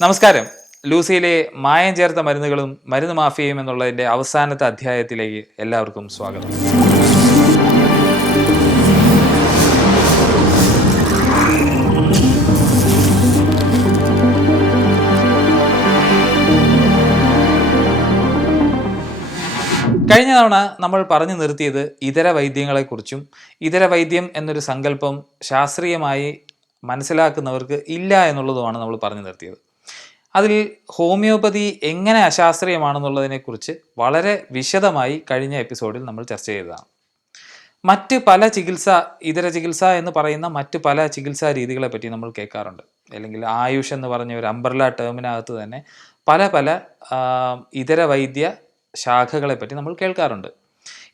നമസ്കാരം. ലൂസിയിലെ മായം ചേർത്ത മരുന്നുകളും മരുന്ന് മാഫിയയും എന്നുള്ളതിൻ്റെ അവസാനത്തെ അധ്യായത്തിലേക്ക് എല്ലാവർക്കും സ്വാഗതം. കഴിഞ്ഞ തവണ നമ്മൾ പറഞ്ഞു നിർത്തിയത് ഇതര വൈദ്യങ്ങളെക്കുറിച്ചും ഇതര വൈദ്യം എന്നൊരു സങ്കല്പം ശാസ്ത്രീയമായി മനസ്സിലാക്കുന്നവർക്ക് ഇല്ല എന്നുള്ളതുമാണ് നമ്മൾ പറഞ്ഞു നിർത്തിയത്. അതിൽ ഹോമിയോപ്പതി എങ്ങനെ അശാസ്ത്രീയമാണെന്നുള്ളതിനെക്കുറിച്ച് വളരെ വിശദമായി കഴിഞ്ഞ എപ്പിസോഡിൽ നമ്മൾ ചർച്ച ചെയ്തതാണ്. മറ്റ് പല ഇതര ചികിത്സ എന്ന് പറയുന്ന മറ്റ് പല ചികിത്സാ രീതികളെ പറ്റി നമ്മൾ കേൾക്കാറുണ്ട്. അല്ലെങ്കിൽ ആയുഷ് എന്ന് പറഞ്ഞ ഒരു അംബ്രല ടേമിനകത്ത് തന്നെ പല പല ഇതര വൈദ്യ ശാഖകളെ പറ്റി നമ്മൾ കേൾക്കാറുണ്ട്.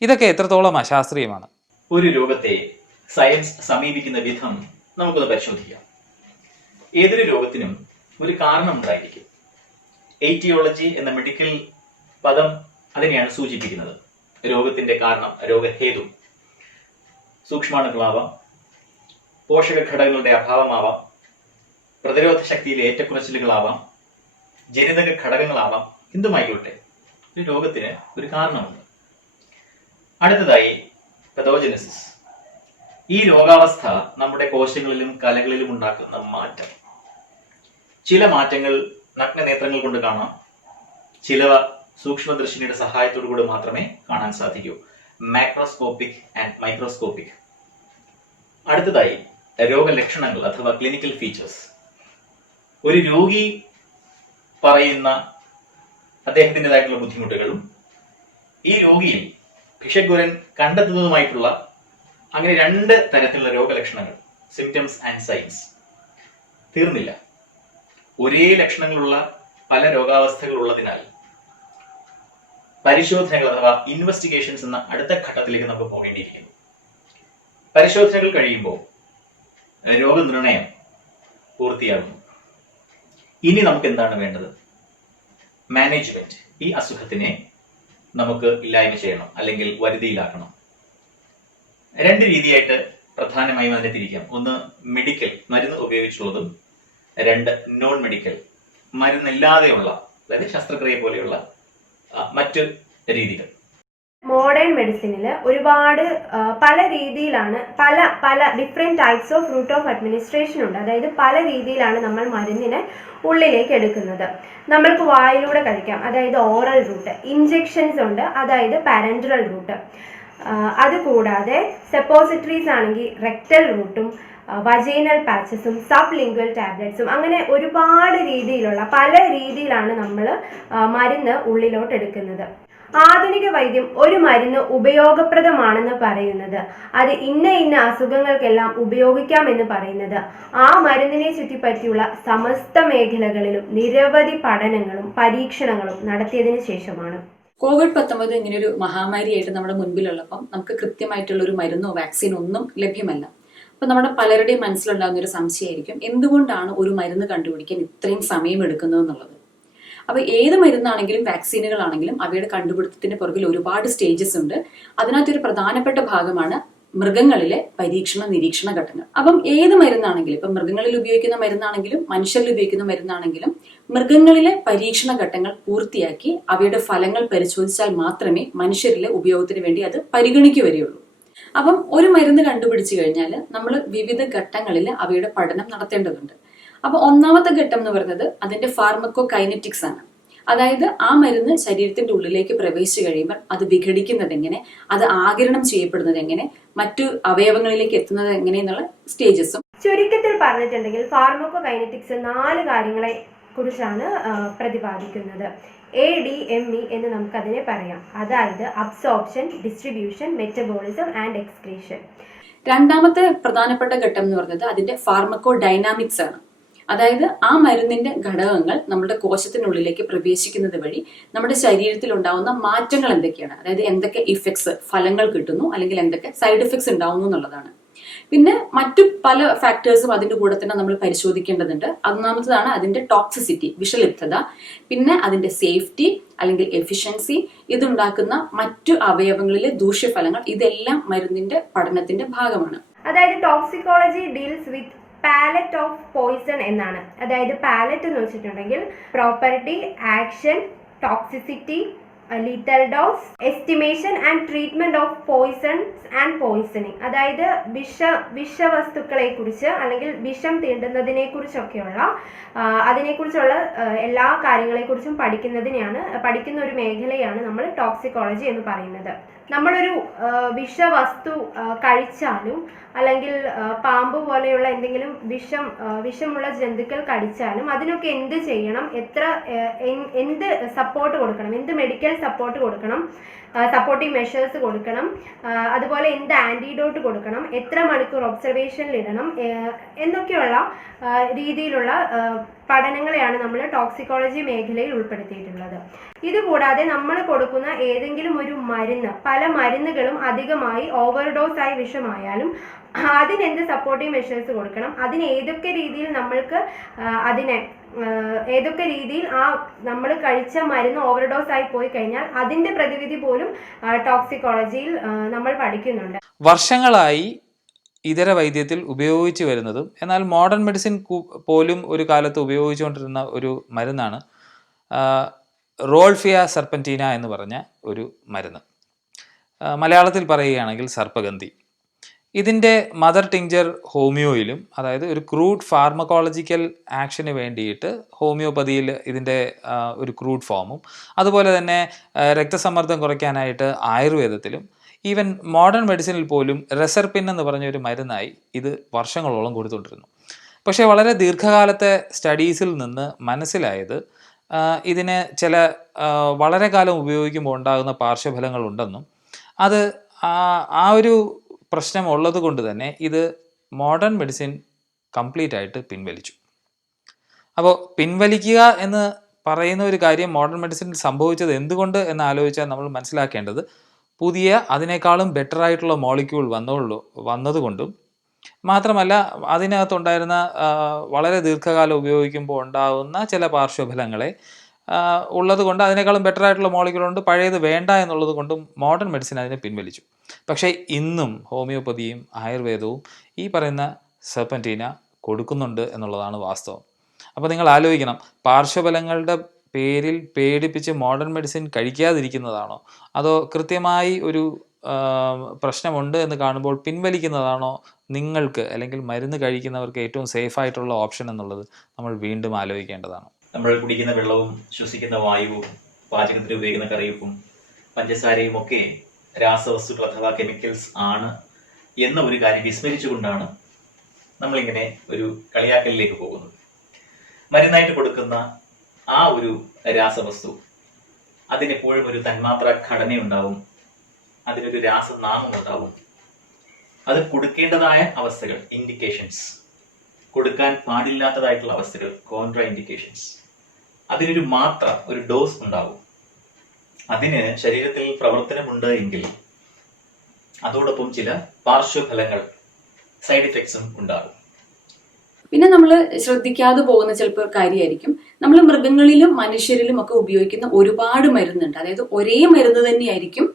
ഇതൊക്കെ എത്രത്തോളം അശാസ്ത്രീയമാണ്? ഒരു രോഗത്തെ സയൻസ് സമീപിക്കുന്ന വിധം നമുക്കൊന്ന് പരിശോധിക്കാം. ഏതൊരു രോഗത്തിനും ഒരു കാരണം ഉണ്ടായിരിക്കും. എയ്റ്റിയോളജി എന്ന മെഡിക്കൽ പദം അതിനെയാണ് സൂചിപ്പിക്കുന്നത്. രോഗത്തിന്റെ കാരണം, രോഗഹേതു സൂക്ഷ്മാണുക്കളാവാം, പോഷക ഘടകങ്ങളുടെ അഭാവമാവാം, പ്രതിരോധ ശക്തിയിലെ ഏറ്റക്കുറച്ചിലുകളാവാം, ജനിതക ഘടകങ്ങളാവാം, എന്തുമായിക്കോട്ടെ ഒരു രോഗത്തിന് ഒരു കാരണമുണ്ട്. അടുത്തതായി പതോജനസിസ്. ഈ രോഗാവസ്ഥ നമ്മുടെ കോശങ്ങളിലും കലകളിലും ഉണ്ടാക്കുന്ന മാറ്റം. ചില മാറ്റങ്ങൾ നഗ്നനേത്രങ്ങൾ കൊണ്ട് കാണാം, ചിലവ സൂക്ഷ്മദർശിനിയുടെ സഹായത്തോടു കൂടി മാത്രമേ കാണാൻ സാധിക്കൂ. Macroscopic and microscopic. അടുത്തതായി രോഗലക്ഷണങ്ങൾ അഥവാ ക്ലിനിക്കൽ ഫീച്ചേഴ്സ്. ഒരു രോഗി പറയുന്ന അദ്ദേഹത്തിൻ്റെതായിട്ടുള്ള ബുദ്ധിമുട്ടുകളും ഈ രോഗിയിൽ ഭിഷഗ്വരൻ കണ്ടെത്തുന്നതുമായിട്ടുള്ള അങ്ങനെ രണ്ട് തരത്തിലുള്ള രോഗലക്ഷണങ്ങൾ, സിംറ്റംസ് ആൻഡ് സൈൻസ്. തീർന്നില്ല. ഒരേ ലക്ഷണങ്ങളുള്ള പല രോഗാവസ്ഥകൾ ഉള്ളതിനാൽ പരിശോധനകൾ അഥവാ ഇൻവെസ്റ്റിഗേഷൻസ് എന്ന അടുത്ത ഘട്ടത്തിലേക്ക് നമുക്ക് പോകേണ്ടിയിരിക്കുന്നു. പരിശോധനകൾ കഴിയുമ്പോൾ രോഗനിർണയം പൂർത്തിയാകുന്നു. ഇനി നമുക്ക് എന്താണ് വേണ്ടത്? മാനേജ്മെന്റ്. ഈ അസുഖത്തിനെ നമുക്ക് ഇല്ലായ്മ ചെയ്യണം, അല്ലെങ്കിൽ വരുതിയിലാക്കണം. രണ്ട് രീതിയായിട്ട് പ്രധാനമായും അതിനെ തിരിക്കാം. ഒന്ന് മെഡിക്കൽ, മരുന്ന് ഉപയോഗിച്ചുള്ളതും. രണ്ട് നോൺ മെഡിക്കൽ, മരുന്നില്ലാതെയുള്ള, അതായത് ശസ്ത്രക്രിയ പോലെയുള്ള മറ്റ് രീതികൾ. മോഡേൺ മെഡിസിനിൽ ഒരുപാട് പല രീതിയിലാണ്, പല different types of route of administration ഉണ്ട്. അതായത് പല രീതിയിലാണ് നമ്മൾ മരുന്നിനെ ഉള്ളിലേക്ക് എടുക്കുന്നത്. നമ്മൾക്ക് വായിലൂടെ കഴിക്കാം, അതായത് ഓറൽ റൂട്ട്. ഇഞ്ചെക്ഷൻസ് ഉണ്ട്, അതായത് പാരൻട്രൽ റൂട്ട്. അതുകൂടാതെ സെപ്പോസിറ്ററീസ് ആണെങ്കിൽ റെക്ടൽ റൂട്ടും വജൈനൽ പാച്ചസും സബ് ലിംഗ്വൽ ടാബ്ലറ്റ്സും, അങ്ങനെ ഒരുപാട് രീതിയിലുള്ള പല രീതിയിലാണ് നമ്മൾ മരുന്ന് ഉള്ളിലോട്ട് എടുക്കുന്നത്. ആധുനിക വൈദ്യം ഒരു മരുന്ന് ഉപയോഗപ്രദമാണെന്ന് പറയുന്നത്, അത് ഇന്ന അസുഖങ്ങൾക്കെല്ലാം ഉപയോഗിക്കാമെന്ന് പറയുന്നത്, ആ മരുന്നിനെ ചുറ്റിപ്പറ്റിയുള്ള സമസ്ത മേഖലകളിലും നിരവധി പഠനങ്ങളും പരീക്ഷണങ്ങളും നടത്തിയതിനു ശേഷമാണ്. COVID-19 ഇങ്ങനെയൊരു മഹാമാരിയായിട്ട് നമ്മുടെ മുൻപിലുള്ളപ്പം നമുക്ക് കൃത്യമായിട്ടുള്ള ഒരു മരുന്നോ വാക്സിനോ ഒന്നും ലഭ്യമല്ല. അപ്പൊ നമ്മുടെ പലരുടെയും മനസ്സിലുണ്ടാകുന്ന ഒരു സംശയമായിരിക്കും, എന്തുകൊണ്ടാണ് ഒരു മരുന്ന് കണ്ടുപിടിക്കാൻ ഇത്രയും സമയം എടുക്കുന്നത് എന്നുള്ളത്. അപ്പൊ ഏത് മരുന്നാണെങ്കിലും വാക്സിനുകളാണെങ്കിലും അവയുടെ കണ്ടുപിടുത്തത്തിന്റെ പുറകിൽ ഒരുപാട് സ്റ്റേജസ് ഉണ്ട്. അതിനകത്തൊരു പ്രധാനപ്പെട്ട ഭാഗമാണ് മൃഗങ്ങളിലെ പരീക്ഷണ നിരീക്ഷണ ഘട്ടങ്ങൾ. അപ്പം ഏത് മരുന്നാണെങ്കിലും, ഇപ്പം മൃഗങ്ങളിൽ ഉപയോഗിക്കുന്ന മരുന്നാണെങ്കിലും മനുഷ്യരിൽ ഉപയോഗിക്കുന്ന മരുന്നാണെങ്കിലും മൃഗങ്ങളിലെ പരീക്ഷണ ഘട്ടങ്ങൾ പൂർത്തിയാക്കി അവയുടെ ഫലങ്ങൾ പരിശോധിച്ചാൽ മാത്രമേ മനുഷ്യരിലെ ഉപയോഗത്തിന് വേണ്ടി അത് പരിഗണിക്കു വരികയുള്ളൂ. അപ്പം ഒരു മരുന്ന് കണ്ടുപിടിച്ചു കഴിഞ്ഞാൽ നമ്മൾ വിവിധ ഘട്ടങ്ങളിൽ അവയുടെ പഠനം നടത്തേണ്ടതുണ്ട്. അപ്പൊ ഒന്നാമത്തെ ഘട്ടം എന്ന് പറയുന്നത് അതിന്റെ ഫാർമക്കോ കൈനറ്റിക്സ് ആണ്. അതായത് ആ മരുന്ന് ശരീരത്തിന്റെ ഉള്ളിലേക്ക് പ്രവേശിച്ചു കഴിയുമ്പോൾ അത് വിഘടിക്കുന്നത് എങ്ങനെ, അത് ആഗിരണം ചെയ്യപ്പെടുന്നത് എങ്ങനെ, മറ്റു അവയവങ്ങളിലേക്ക് എത്തുന്നത് എങ്ങനെ എന്നുള്ള സ്റ്റേജസും. ചുരുക്കത്തിൽ പറഞ്ഞിട്ടുണ്ടെങ്കിൽ ഫാർമക്കോ കൈനറ്റിക്സ് 4 കാര്യങ്ങളെ കുറിച്ചാണ് പ്രതിപാദിക്കുന്നത്. ADME എന്ന് നമുക്കതിനെ പറയാം. അതായത് absorption, distribution, metabolism and excretion. രണ്ടാമത്തെ പ്രധാനപ്പെട്ട ഘട്ടം എന്ന് പറയുന്നത് അതിന്റെ ഫാർമക്കോ ഡൈനാമിക്സ് ആണ്. അതായത് ആ മരുന്നിന്റെ ഘടകങ്ങൾ നമ്മുടെ കോശത്തിനുള്ളിലേക്ക് പ്രവേശിക്കുന്നത് വഴി നമ്മുടെ ശരീരത്തിൽ ഉണ്ടാവുന്ന മാറ്റങ്ങൾ എന്തൊക്കെയാണ്, അതായത് എന്തൊക്കെ ഇഫക്ട്സ്, ഫലങ്ങൾ കിട്ടുന്നു, അല്ലെങ്കിൽ എന്തൊക്കെ സൈഡ് എഫക്ട്സ് ഉണ്ടാവുന്നു എന്നുള്ളതാണ്. പിന്നെ മറ്റു പല ഫാക്ടേഴ്സും അതിന്റെ കൂടെ തന്നെ നമ്മൾ പരിശോധിക്കേണ്ടതുണ്ട്. ഒന്നാമത്തതാണ് അതിന്റെ ടോക്സിസിറ്റി, വിഷലിപ്തത. പിന്നെ അതിന്റെ സേഫ്റ്റി അല്ലെങ്കിൽ എഫിഷ്യൻസി, ഇതുണ്ടാക്കുന്ന മറ്റു അവയവങ്ങളിലെ ദൂഷ്യഫലങ്ങൾ, ഇതെല്ലാം മരുന്നിന്റെ പഠനത്തിന്റെ ഭാഗമാണ്. അതായത് toxicology deals with palate of poison എന്നാണ്. അതായത് പാലറ്റ് എന്ന് വെച്ചിട്ടുണ്ടെങ്കിൽ property, action, toxicity, lethal dose, estimation and treatment of poisons and poisoning. അതായത് വിഷവസ്തുക്കളെ കുറിച്ച് അല്ലെങ്കിൽ വിഷം തീണ്ടുന്നതിനെ കുറിച്ചൊക്കെയുള്ള അതിനെക്കുറിച്ചുള്ള എല്ലാ കാര്യങ്ങളെക്കുറിച്ചും പഠിക്കുന്ന ഒരു മേഖലയാണ് നമ്മൾ ടോക്സിക്കോളജി എന്ന് പറയുന്നത്. നമ്മളൊരു വിഷവസ്തു കഴിച്ചാലും അല്ലെങ്കിൽ പാമ്പ് പോലെയുള്ള എന്തെങ്കിലും വിഷമുള്ള ജന്തുക്കൾ കടിച്ചാലും അതിനൊക്കെ എന്ത് ചെയ്യണം, എന്ത് സപ്പോർട്ട് കൊടുക്കണം, എന്ത് മെഡിക്കൽ സപ്പോർട്ട് കൊടുക്കണം, സപ്പോർട്ടിങ് മെഷേഴ്സ് കൊടുക്കണം, അതുപോലെ എന്ത് ആൻറ്റിഡോട്ട് കൊടുക്കണം, എത്ര മണിക്കൂർ ഒബ്സർവേഷനിൽ ഇടണം എന്നൊക്കെയുള്ള രീതിയിലുള്ള പഠനങ്ങളെയാണ് നമ്മൾ ടോക്സിക്കോളജി മേഖലയിൽ ഉൾപ്പെടുത്തിയിട്ടുള്ളത്. ഇതുകൂടാതെ നമ്മൾ കൊടുക്കുന്ന ഏതെങ്കിലും ഒരു മരുന്ന്, പല മരുന്നുകളും അധികമായി ഓവർഡോസ് ആയി വിഷമായാലും അതിനെന്ത് സപ്പോർട്ടിങ് മെഷേഴ്സ് കൊടുക്കണം, അതിന് ഏതൊക്കെ രീതിയിൽ നമ്മൾക്ക് ഏതൊക്കെ രീതിയിൽ ആ നമ്മൾ കഴിച്ച മരുന്ന് ഓവർഡോസ് ആയി പോയി കഴിഞ്ഞാൽ അതിന്റെ പ്രതിവിധി പോലും ടോക്സിക്കോളജിയിൽ നമ്മൾ പഠിക്കുന്നുണ്ട്. വർഷങ്ങളായി ഇതര വൈദ്യത്തിൽ ഉപയോഗിച്ചു വരുന്നതും എന്നാൽ മോഡേൺ മെഡിസിൻ പോലും ഒരു കാലത്ത് ഉപയോഗിച്ചുകൊണ്ടിരുന്ന ഒരു മരുന്നാണ് റോൾഫിയ സർപ്പന്റീന എന്ന് പറഞ്ഞ ഒരു മരുന്ന്. മലയാളത്തിൽ പറയുകയാണെങ്കിൽ സർപ്പഗന്ധി. ഇതിൻ്റെ മദർ ടിങ്ചർ ഹോമിയോയിലും, അതായത് ഒരു ക്രൂഡ് ഫാർമക്കോളജിക്കൽ ആക്ഷന് വേണ്ടിയിട്ട് ഹോമിയോപ്പതിയിൽ ഇതിൻ്റെ ഒരു ക്രൂഡ് ഫോമും, അതുപോലെ തന്നെ രക്തസമ്മർദ്ദം കുറയ്ക്കാനായിട്ട് ആയുർവേദത്തിലും, ഈവൻ മോഡേൺ മെഡിസിനിൽ പോലും റെസർപിൻ എന്ന് പറഞ്ഞ ഒരു മരുന്നായി ഇത് വർഷങ്ങളോളം കൊടുത്തുകൊണ്ടിരുന്നു. പക്ഷേ വളരെ ദീർഘകാലത്തെ സ്റ്റഡീസിൽ നിന്ന് മനസ്സിലായത് ഇതിന് ചില വളരെ കാലം ഉപയോഗിക്കുമ്പോൾ ഉണ്ടാകുന്ന പാർശ്വഫലങ്ങളുണ്ടെന്നും അത് ആ ഒരു പ്രശ്നം ഉള്ളത് കൊണ്ട് തന്നെ ഇത് മോഡേൺ മെഡിസിൻ കംപ്ലീറ്റ് ആയിട്ട് പിൻവലിച്ചു. അപ്പോൾ പിൻവലിക്കുക എന്ന് പറയുന്ന ഒരു കാര്യം മോഡേൺ മെഡിസിനിൽ സംഭവിച്ചത് എന്തുകൊണ്ട് എന്ന് ആലോചിച്ചാൽ നമ്മൾ മനസ്സിലാക്കേണ്ടത് പുതിയ അതിനേക്കാളും ബെറ്റർ ആയിട്ടുള്ള മോളിക്യൂൾ വന്നതുകൊണ്ടും മാത്രമല്ല അതിനകത്തുണ്ടായിരുന്ന വളരെ ദീർഘകാലം ഉപയോഗിക്കുമ്പോൾ ഉണ്ടാകുന്ന ചില പാർശ്വഫലങ്ങളെ ഉള്ളതുകൊണ്ട് അതിനേക്കാളും ബെറ്റർ ആയിട്ടുള്ള മോളിക്യൂളുണ്ട്, പഴയത് വേണ്ട എന്നുള്ളത് കൊണ്ടും മോഡേൺ മെഡിസിൻ അതിനെ പിൻവലിച്ചു. പക്ഷേ ഇന്നും ഹോമിയോപ്പതിയും ആയുർവേദവും ഈ പറയുന്ന സർപ്പന്റീന കൊടുക്കുന്നുണ്ട് എന്നുള്ളതാണ് വാസ്തവം. അപ്പോൾ നിങ്ങൾ ആലോചിക്കണം, പാർശ്വഫലങ്ങളുടെ പേരിൽ പേടിപ്പിച്ച് മോഡേൺ മെഡിസിൻ കഴിക്കാതിരിക്കുന്നതാണോ അതോ കൃത്യമായി ഒരു പ്രശ്നമുണ്ട് എന്ന് കാണുമ്പോൾ പിൻവലിക്കുന്നതാണോ നിങ്ങൾക്ക് അല്ലെങ്കിൽ മരുന്ന് കഴിക്കുന്നവർക്ക് ഏറ്റവും സേഫ് ആയിട്ടുള്ള ഓപ്ഷൻ എന്നുള്ളത് നമ്മൾ വീണ്ടും ആലോചിക്കേണ്ടതാണ്. നമ്മൾ കുടിക്കുന്ന വെള്ളവും ശ്വസിക്കുന്ന വായുവും പാചകത്തിന് ഉപയോഗിക്കുന്ന കറിയും പഞ്ചസാരയും ഒക്കെ രാസവസ്തുക്കൾ അഥവാ കെമിക്കൽസ് ആണ് എന്ന ഒരു കാര്യം വിസ്മരിച്ചുകൊണ്ടാണ് നമ്മളിങ്ങനെ ഒരു കളിയാക്കലിലേക്ക് പോകുന്നത്. മരുന്നായിട്ട് കൊടുക്കുന്ന ആ ഒരു രാസവസ്തു അതിനെപ്പോഴും ഒരു തന്മാത്ര ഘടനയുണ്ടാവും, അതിനൊരു രാസനാമം ഉണ്ടാവും. അത് കൊടുക്കേണ്ടതായ അവസ്ഥകൾ ഇൻഡിക്കേഷൻസ്, കൊടുക്കാൻ പാടില്ലാത്തതായിട്ടുള്ള അവസ്ഥകൾ കോൺട്രാ ഇൻഡിക്കേഷൻസ്, അതിനൊരു മാത്ര ഒരു ഡോസ് ഉണ്ടാവും. അതിന് ശരീരത്തിൽ പ്രവർത്തനമുണ്ട് എങ്കിൽ അതോടൊപ്പം ചില പാർശ്വഫലങ്ങൾ സൈഡ് ഇഫക്ട്സും ഉണ്ടാകും. പിന്നെ നമ്മൾ ശ്രദ്ധിക്കാതെ പോകുന്ന ചിലപ്പോൾ കാര്യമായിരിക്കും, നമ്മൾ മൃഗങ്ങളിലും മനുഷ്യരിലും ഒക്കെ ഉപയോഗിക്കുന്ന ഒരുപാട് മരുന്നുണ്ട്. അതായത് ഒരേ മരുന്ന് തന്നെയായിരിക്കും,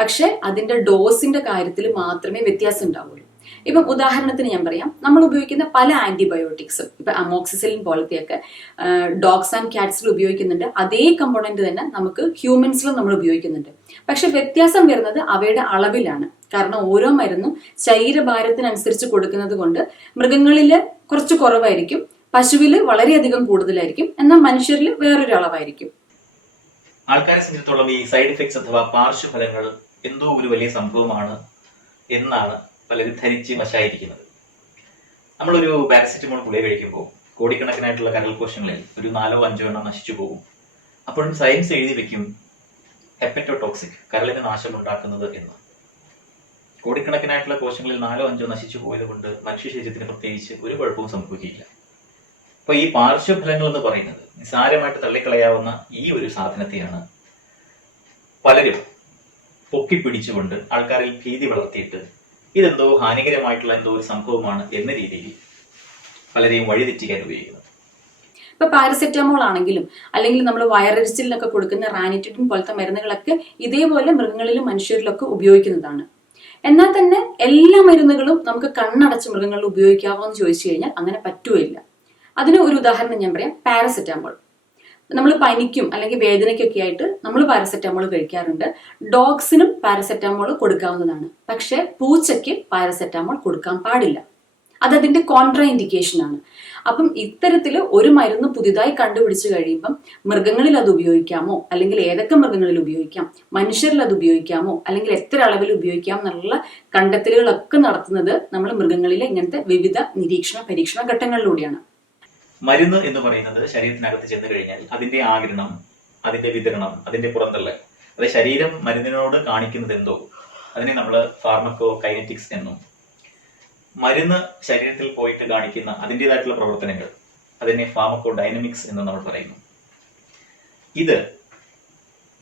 പക്ഷെ അതിന്റെ ഡോസിന്റെ കാര്യത്തിൽ മാത്രമേ വ്യത്യാസം ഉണ്ടാവുള്ളൂ. ഇപ്പം ഉദാഹരണത്തിന് ഞാൻ പറയാം, നമ്മൾ ഉപയോഗിക്കുന്ന പല ആന്റിബയോട്ടിക്സും ഇപ്പൊ അമോക്സിസിലിൻ പോലത്തെയൊക്കെ ഡോഗ്സ് ആൻഡ് ക്യാറ്റ്സിൽ ഉപയോഗിക്കുന്നുണ്ട്. അതേ കമ്പോണന്റ് തന്നെ നമുക്ക് ഹ്യൂമൻസിലും നമ്മൾ ഉപയോഗിക്കുന്നുണ്ട്. പക്ഷെ വ്യത്യാസം വരുന്നത് അവയുടെ അളവിലാണ്. കാരണം ഓരോ മരുന്നും ശരീരഭാരത്തിനനുസരിച്ച് കൊടുക്കുന്നത് കൊണ്ട് മൃഗങ്ങളിൽ കുറച്ച് കുറവായിരിക്കും, പശുവിൽ വളരെയധികം കൂടുതലായിരിക്കും, എന്നാൽ മനുഷ്യരിൽ വേറൊരു അളവായിരിക്കും. ആൾക്കാരെ സംബന്ധിച്ചിടത്തോളം ഈ സൈഡ് ഇഫക്ട്സ് അഥവാ പാർശ്വഫലങ്ങൾ എന്തോ ഒരു വലിയ സംഭവമാണ് എന്നാണ് പലരും ധരിച്ച് വശായിരിക്കുന്നത്. നമ്മളൊരു പാരസിറ്റമോൾ ഗുളിക കഴിക്കുമ്പോൾ കോടിക്കണക്കിനായിട്ടുള്ള കരൾകോശങ്ങളിൽ ഒരു 4-5 എണ്ണം നശിച്ചു പോകും. അപ്പോഴും സയൻസ് എഴുതി വെക്കും ഹെപ്പറ്റോടോക്സിക്, കരളിന് നാശമുണ്ടാക്കുന്നത് എന്ന്. കോടിക്കണക്കിനായിട്ടുള്ള കോശങ്ങളിൽ 4-5 നശിച്ചു പോയത് കൊണ്ട് മനുഷ്യ ശരീരത്തിന് പ്രത്യേകിച്ച് ഒരു കുഴപ്പവും സംഭവിക്കില്ല. അപ്പൊ ഈ പാർശ്വഫലങ്ങൾ എന്ന് പറയുന്നത് നിസ്സാരമായിട്ട് തള്ളിക്കളയാവുന്ന ഈ ഒരു സാധനത്തെയാണ് പലരും പൊക്കിപ്പിടിച്ചുകൊണ്ട് ആൾക്കാരിൽ ഭീതി വളർത്തിയിട്ട് ഇതെന്തോ ഹാനികരമായിട്ടുള്ള എന്തോ ഒരു സംഭവമാണ് എന്ന രീതിയിൽ പലരെയും വഴിതെറ്റിക്കാൻ ഉപയോഗിക്കുന്നത്. ഇപ്പൊ പാരസെറ്റമോൾ ആണെങ്കിലും അല്ലെങ്കിൽ നമ്മൾ വയറിച്ചിലിനൊക്കെ കൊടുക്കുന്ന റാനിറ്റിൻ പോലത്തെ മരുന്നുകളൊക്കെ ഇതേപോലെ മൃഗങ്ങളിലും മനുഷ്യരിലൊക്കെ ഉപയോഗിക്കുന്നതാണ്. എന്നാൽ തന്നെ എല്ലാ മരുന്നുകളും നമുക്ക് കണ്ണടച്ച് മൃഗങ്ങളിൽ ഉപയോഗിക്കാമോ എന്ന് ചോദിച്ചു കഴിഞ്ഞാൽ അങ്ങനെ പറ്റുകയില്ല. അതിന് ഒരു ഉദാഹരണം ഞാൻ പറയാം. പാരസെറ്റാമോൾ. നമ്മൾ പനിക്കും അല്ലെങ്കിൽ വേദനയ്ക്കൊക്കെ ആയിട്ട് നമ്മൾ പാരസെറ്റാമോൾ കഴിക്കാറുണ്ട്. ഡോഗ്സിനും പാരസെറ്റാമോൾ കൊടുക്കാവുന്നതാണ്. പക്ഷെ പൂച്ചയ്ക്ക് പാരസെറ്റാമോൾ കൊടുക്കാൻ പാടില്ല. അതതിന്റെ കോൺട്രാ ഇൻഡിക്കേഷൻ ആണ്. അപ്പം ഇത്തരത്തിൽ ഒരു മരുന്ന് പുതിയതായി കണ്ടുപിടിച്ചു കഴിയുമ്പം മൃഗങ്ങളിൽ അത് ഉപയോഗിക്കാമോ, അല്ലെങ്കിൽ ഏതൊക്കെ മൃഗങ്ങളിൽ ഉപയോഗിക്കാം, മനുഷ്യരിൽ അത് ഉപയോഗിക്കാമോ, അല്ലെങ്കിൽ എത്ര അളവിൽ ഉപയോഗിക്കാം എന്നുള്ള കണ്ടെത്തലുകളൊക്കെ നടത്തുന്നത് നമ്മൾ മൃഗങ്ങളിലെ ഇങ്ങനത്തെ വിവിധ നിരീക്ഷണ പരീക്ഷണ ഘട്ടങ്ങളിലൂടെയാണ്. മരുന്ന് എന്ന് പറയുന്നത് ശരീരത്തിനകത്ത് ചെന്ന് കഴിഞ്ഞാൽ അതിന്റെ ആഗിരണം, അതിന്റെ വിതരണം, അതിന്റെ പുറന്തള്ളൽ, അത് ശരീരം മരുന്നിനോട് കാണിക്കുന്നത് എന്തോ അതിനെ നമ്മൾ ഫാർമക്കോ കൈനറ്റിക്സ് എന്നും, മരുന്ന് ശരീരത്തിൽ പോയിട്ട് കാണിക്കുന്ന അതിൻ്റെതായിട്ടുള്ള പ്രവർത്തനങ്ങൾ അതിനെ ഫാർമക്കോ ഡൈനമിക്സ് എന്ന് നമ്മൾ പറയുന്നു. ഇത്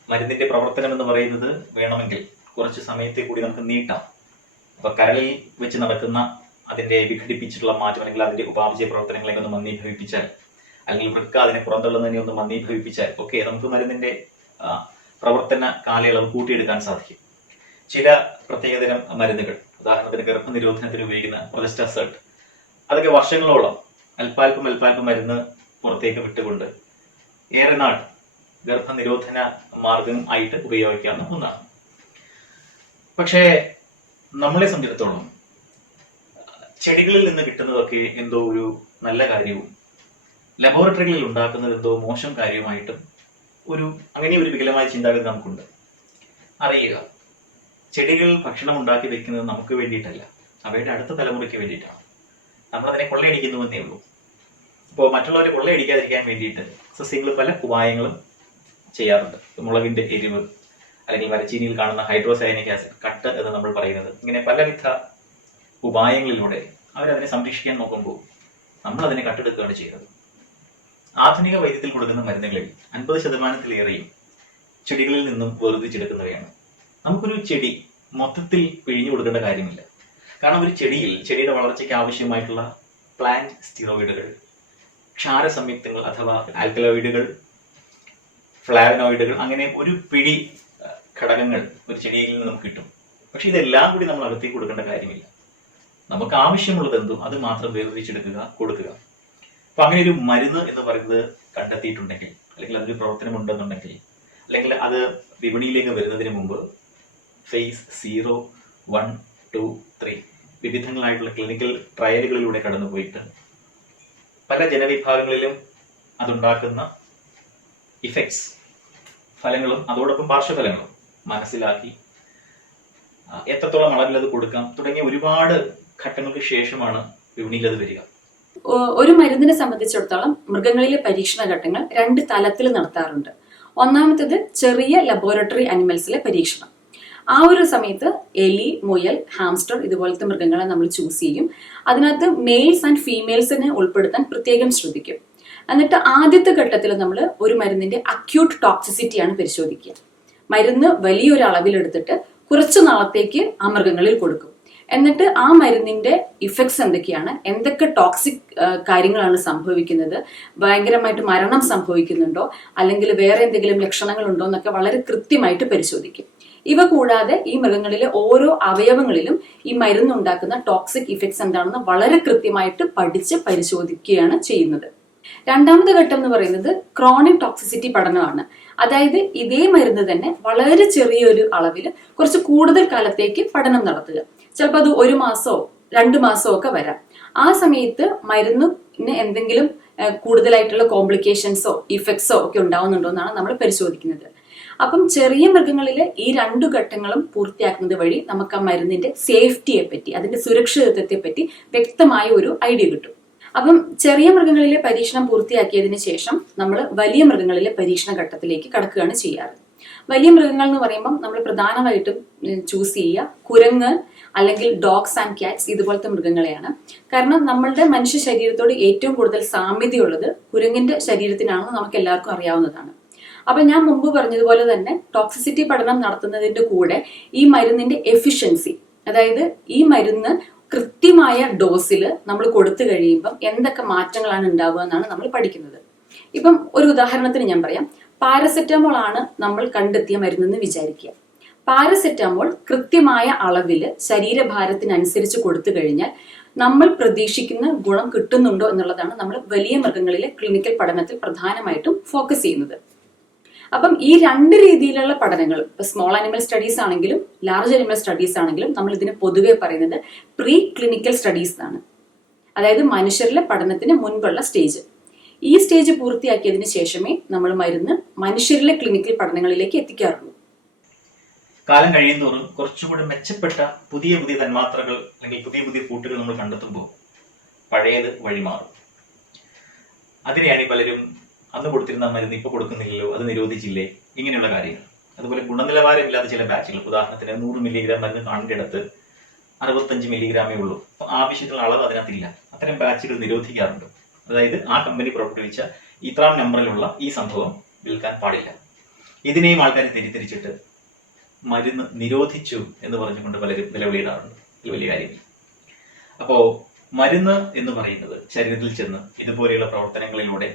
മരുന്നിന്റെ പ്രവർത്തനം എന്ന് പറയുന്നത് വേണമെങ്കിൽ കുറച്ച് സമയത്തെ കൂടി നമുക്ക് നീട്ടാം. അപ്പൊ കരളിൽ വെച്ച് നടക്കുന്ന അതിന്റെ വിഘടിപ്പിച്ചിട്ടുള്ള മാറ്റം അല്ലെങ്കിൽ അതിന്റെ ഉപാപചയ പ്രവർത്തനങ്ങളെ ഒന്ന് മന്ദീഭവിപ്പിച്ചാൽ, അല്ലെങ്കിൽ വൃക്ക അതിനെ പുറന്തള്ളുന്നതിനെ ഒന്ന് മന്ദീഭവിപ്പിച്ചാൽ ഒക്കെ നമുക്ക് മരുന്നിന്റെ പ്രവർത്തന കാലയളവ് കൂട്ടിയെടുക്കാൻ സാധിക്കും. ചില പ്രത്യേകതരം മരുന്നുകൾ, ഉദാഹരണത്തിന് ഗർഭനിരോധനത്തിന് ഉപയോഗിക്കുന്ന പ്രൊജസ്റ്റാസേർട്ട്, അതൊക്കെ വർഷങ്ങളോളം അല്പാൽപ്പം മരുന്ന് പുറത്തേക്ക് വിട്ടുകൊണ്ട് ഏറെ നാൾ ഗർഭനിരോധന മാർഗം ആയിട്ട് ഉപയോഗിക്കാവുന്ന ഒന്നാണ്. പക്ഷേ നമ്മളെ സംബന്ധിച്ചിടത്തോളം ചെടികളിൽ നിന്ന് കിട്ടുന്നതൊക്കെ എന്തോ ഒരു നല്ല കാര്യവും ലബോറട്ടറികളിൽ ഉണ്ടാക്കുന്നത് എന്തോ മോശം കാര്യവുമായിട്ടും അങ്ങനെ ഒരു വികലമായ ചിന്താഗതി നമുക്കുണ്ട്. അറിയുക, ചെടികൾ ഭക്ഷണം ഉണ്ടാക്കി വെക്കുന്നത് നമുക്ക് വേണ്ടിയിട്ടല്ല, അവയുടെ അടുത്ത തലമുറയ്ക്ക് വേണ്ടിയിട്ടാണ്. നമ്മളതിനെ കൊള്ളയടിക്കുന്നുവെന്നേ ഉള്ളൂ. അപ്പോൾ മറ്റുള്ളവരെ കൊള്ളയടിക്കാതിരിക്കാൻ വേണ്ടിയിട്ട് സസ്യങ്ങൾ പല ഉപായങ്ങളും ചെയ്യാറുണ്ട്. മുളകിന്റെ എരിവ്, അല്ലെങ്കിൽ മരച്ചീനിയിൽ കാണുന്ന ഹൈഡ്രോസയനിക് ആസിഡ്, കട്ട് എന്ന് നമ്മൾ പറയുന്നത്, ഇങ്ങനെ പലവിധ ഉപായങ്ങളിലൂടെ അവരതിനെ സംരക്ഷിക്കാൻ നോക്കുമ്പോൾ നമ്മൾ അതിനെ കട്ടെടുക്കുകയാണ് ചെയ്യുന്നത്. ആധുനിക വൈദ്യത്തിൽ കൊടുക്കുന്ന മരുന്നുകളിൽ 50%-ലേറെയും ചെടികളിൽ നിന്നും വേർതിരിച്ചെടുക്കുന്നവയാണ്. നമുക്കൊരു ചെടി മൊത്തത്തിൽ പിഴിഞ്ഞു കൊടുക്കേണ്ട കാര്യമില്ല. കാരണം ഒരു ചെടിയുടെ വളർച്ചയ്ക്ക് ആവശ്യമായിട്ടുള്ള പ്ലാന്റ് സ്റ്റിറോയിഡുകൾ, ക്ഷാര സംയുക്തങ്ങൾ അഥവാ ആൽക്കലോയിഡുകൾ, ഫ്ലാവനോയിഡുകൾ, അങ്ങനെ ഒരു പിടി ഘടകങ്ങൾ ഒരു ചെടിയിൽ നിന്ന് നമുക്ക് കിട്ടും. പക്ഷെ ഇതെല്ലാം കൂടി നമ്മൾ അകത്തേക്ക് കൊടുക്കേണ്ട കാര്യമില്ല. നമുക്ക് ആവശ്യമുള്ളത് എന്തോ അത് മാത്രം വേർതിരിച്ചെടുക്കുക, കൊടുക്കുക. അപ്പൊ അങ്ങനെ ഒരു മരുന്ന് എന്ന് പറയുന്നത് കണ്ടെത്തിയിട്ടുണ്ടെങ്കിൽ, അല്ലെങ്കിൽ അതിന്റെ പ്രവർത്തനം ഉണ്ടെന്നുണ്ടെങ്കിൽ, അല്ലെങ്കിൽ അത് വിപണിയിലേക്ക് വരുന്നതിന് മുമ്പ് ഫേസ് 0, 1, 2, 3 വിവിധങ്ങളായിട്ടുള്ള ക്ലിനിക്കൽ ട്രയലുകളിലൂടെ കടന്നുപോയിട്ട് പല ജനവിഭാഗങ്ങളിലും അതുണ്ടാക്കുന്ന ഇഫക്ട്സ്, ഫലങ്ങളും അതോടൊപ്പം പാർശ്വഫലങ്ങളും മനസ്സിലാക്കി എത്രത്തോളം അളവിൽ അത് കൊടുക്കാം തുടങ്ങിയ ഒരുപാട് ഘട്ടങ്ങൾക്ക് ശേഷമാണ് വിപണിയിൽ അത് വരിക. ഒരു മരുന്നിനെ സംബന്ധിച്ചിടത്തോളം മൃഗങ്ങളിലെ പരീക്ഷണ ഘട്ടങ്ങൾ 2 തലത്തിൽ നടത്താറുണ്ട്. ഒന്നാമത്തേത് ചെറിയ ലബോറട്ടറി അനിമൽസിലെ പരീക്ഷണം. ആ ഒരു സമയത്ത് എലി, മുയൽ, ഹാംസ്റ്റർ ഇതുപോലത്തെ മൃഗങ്ങളെ നമ്മൾ ചൂസ് ചെയ്യും. അതിനകത്ത് മെയിൽസ് ആൻഡ് ഫീമെയിൽസിനെ ഉൾപ്പെടുത്താൻ പ്രത്യേകം ശ്രദ്ധിക്കും. എന്നിട്ട് ആദ്യത്തെ ഘട്ടത്തിൽ നമ്മൾ ഒരു മരുന്നിന്റെ അക്യൂട്ട് ടോക്സിസിറ്റിയാണ് പരിശോധിക്കുക. മരുന്ന് വലിയൊരു അളവിലെടുത്തിട്ട് കുറച്ചു നാളത്തേക്ക് ആ മൃഗങ്ങളിൽ കൊടുക്കും. എന്നിട്ട് ആ മരുന്നിന്റെ ഇഫക്ട്സ് എന്തൊക്കെയാണ്, എന്തൊക്കെ ടോക്സിക് കാര്യങ്ങളാണ് സംഭവിക്കുന്നത്, ഭയങ്കരമായിട്ട് മരണം സംഭവിക്കുന്നുണ്ടോ, അല്ലെങ്കിൽ വേറെ എന്തെങ്കിലും ലക്ഷണങ്ങൾ ഉണ്ടോ എന്നൊക്കെ വളരെ കൃത്യമായിട്ട് പരിശോധിക്കും. ഇവ കൂടാതെ ഈ മൃഗങ്ങളിലെ ഓരോ അവയവങ്ങളിലും ഈ മരുന്നുണ്ടാക്കുന്ന ടോക്സിക് ഇഫക്ട്സ് എന്താണെന്ന് വളരെ കൃത്യമായിട്ട് പഠിച്ച് പരിശോധിക്കുകയാണ് ചെയ്യുന്നത്. രണ്ടാമത്തെ ഘട്ടം എന്ന് പറയുന്നത് ക്രോണിക് ടോക്സിസിറ്റി പഠനമാണ്. അതായത് ഇതേ മരുന്ന് തന്നെ വളരെ ചെറിയൊരു അളവിൽ കുറച്ച് കൂടുതൽ കാലത്തേക്ക് പഠനം നടത്തുക. ചിലപ്പോൾ അത് 1 മാസമോ 2 മാസമോ ഒക്കെ വരാം. ആ സമയത്ത് മരുന്നിന് എന്തെങ്കിലും കൂടുതലായിട്ടുള്ള കോംപ്ലിക്കേഷൻസോ ഇഫക്ട്സോ ഒക്കെ ഉണ്ടാവുന്നുണ്ടോ എന്നാണ് നമ്മൾ പരിശോധിക്കുന്നത്. അപ്പം ചെറിയ മൃഗങ്ങളിലെ ഈ 2 ഘട്ടങ്ങളും പൂർത്തിയാക്കുന്നത് വഴി നമുക്ക് ആ മരുന്നിന്റെ സേഫ്റ്റിയെ പറ്റി, അതിന്റെ സുരക്ഷിതത്വത്തെ പറ്റി വ്യക്തമായ ഒരു ഐഡിയ കിട്ടും. അപ്പം ചെറിയ മൃഗങ്ങളിലെ പരീക്ഷണം പൂർത്തിയാക്കിയതിന് ശേഷം നമ്മൾ വലിയ മൃഗങ്ങളിലെ പരീക്ഷണ ഘട്ടത്തിലേക്ക് കടക്കുകയാണ് ചെയ്യാറ്. വലിയ മൃഗങ്ങൾ എന്ന് പറയുമ്പം നമ്മൾ പ്രധാനമായിട്ടും ചൂസ് ചെയ്യുക കുരങ്ങ് അല്ലെങ്കിൽ ഡോഗ്സ് ആൻഡ് ക്യാറ്റ്സ് ഇതുപോലത്തെ മൃഗങ്ങളെയാണ്. കാരണം നമ്മളുടെ മനുഷ്യ ശരീരത്തോട് ഏറ്റവും കൂടുതൽ സാമ്യതയുള്ളത് കുരങ്ങിന്റെ ശരീരത്തിനാണെന്ന് നമുക്ക് എല്ലാവർക്കും അറിയാവുന്നതാണ്. അപ്പൊ ഞാൻ മുമ്പ് പറഞ്ഞതുപോലെ തന്നെ ടോക്സിസിറ്റി പഠനം നടത്തുന്നതിന്റെ കൂടെ ഈ മരുന്നിന്റെ എഫിഷ്യൻസി, അതായത് ഈ മരുന്ന് കൃത്യമായ ഡോസിൽ നമ്മൾ കൊടുത്തു കഴിയുമ്പം എന്തൊക്കെ മാറ്റങ്ങളാണ് ഉണ്ടാവുക എന്നാണ് നമ്മൾ പഠിക്കുന്നത്. ഇപ്പം ഒരു ഉദാഹരണത്തിന് ഞാൻ പറയാം. പാരസെറ്റമോൾ ആണ് നമ്മൾ കണ്ടെത്തിയ മരുന്നെന്ന് വിചാരിക്കുക. പാരസെറ്റാമോൾ കൃത്യമായ അളവിൽ ശരീരഭാരത്തിനനുസരിച്ച് കൊടുത്തു കഴിഞ്ഞാൽ നമ്മൾ പ്രതീക്ഷിക്കുന്ന ഗുണം കിട്ടുന്നുണ്ടോ എന്നുള്ളതാണ് നമ്മൾ വലിയ മൃഗങ്ങളിലെ ക്ലിനിക്കൽ പഠനത്തിൽ പ്രധാനമായിട്ടും ഫോക്കസ് ചെയ്യുന്നത്. അപ്പം ഈ രണ്ട് രീതിയിലുള്ള പഠനങ്ങൾ, ഇപ്പൊ സ്മോൾ ആനിമൽ സ്റ്റഡീസ് ആണെങ്കിലും ലാർജ് ആനിമൽ സ്റ്റഡീസ് ആണെങ്കിലും, നമ്മൾ ഇതിനെ പൊതുവെ പറയുന്നത് പ്രീ ക്ലിനിക്കൽ സ്റ്റഡീസ് എന്നാണ്. അതായത് മനുഷ്യരിലെ പഠനത്തിന് മുൻപുള്ള സ്റ്റേജ്. ഈ സ്റ്റേജ് പൂർത്തിയാക്കിയതിന് ശേഷമേ നമ്മൾ മരുന്ന് മനുഷ്യരിലെ ക്ലിനിക്കൽ പഠനങ്ങളിലേക്ക് എത്തിക്കാറുള്ളൂ. കാലം കഴിയുന്തോറും കുറച്ചുകൂടി മെച്ചപ്പെട്ട പുതിയ പുതിയ തന്മാത്രകൾ അല്ലെങ്കിൽ പുതിയ പുതിയ കൂട്ടുകൾ നമ്മൾ കണ്ടെത്തുമ്പോൾ പഴയത് വഴിമാറും. അതിനെയാണ് ഈ പലരും അന്ന് കൊടുത്തിരുന്ന മരുന്ന് ഇപ്പൊ കൊടുക്കുന്നില്ലല്ലോ, അത് നിരോധിച്ചില്ലേ, ഇങ്ങനെയുള്ള കാര്യങ്ങൾ. അതുപോലെ ഗുണനിലവാരമില്ലാത്ത ചില ബാച്ചുകൾ, ഉദാഹരണത്തിന് 100 മില്ലിഗ്രാം മരുന്ന് കാണേണ്ടിടത്ത് 65 മില്ലിഗ്രാമേ ഉള്ളൂ, അപ്പൊ ആവശ്യത്തിനുള്ള അളവ് അതിനകത്തില്ല. അത്തരം ബാച്ചുകൾ നിരോധിക്കാറുണ്ട്. അതായത് ആ കമ്പനി പുറപ്പെടുവിച്ച ഇത്രാം നമ്പറിലുള്ള ഈ സംഭവം വിൽക്കാൻ പാടില്ല. ഇതിനെയും ആൾക്കാരെ തെറ്റിദ്ധരിച്ചിട്ട് മരുന്ന് നിരോധിച്ചു എന്ന് പറഞ്ഞുകൊണ്ട് പലരും നിലവിളിയിടാറുണ്ട്. ഇത് വലിയ കാര്യമില്ല. അപ്പോ മരുന്ന് എന്ന് പറയുന്നത് ശരീരത്തിൽ ചെന്ന് ഇതുപോലെയുള്ള പ്രവർത്തനങ്ങളിലൂടെ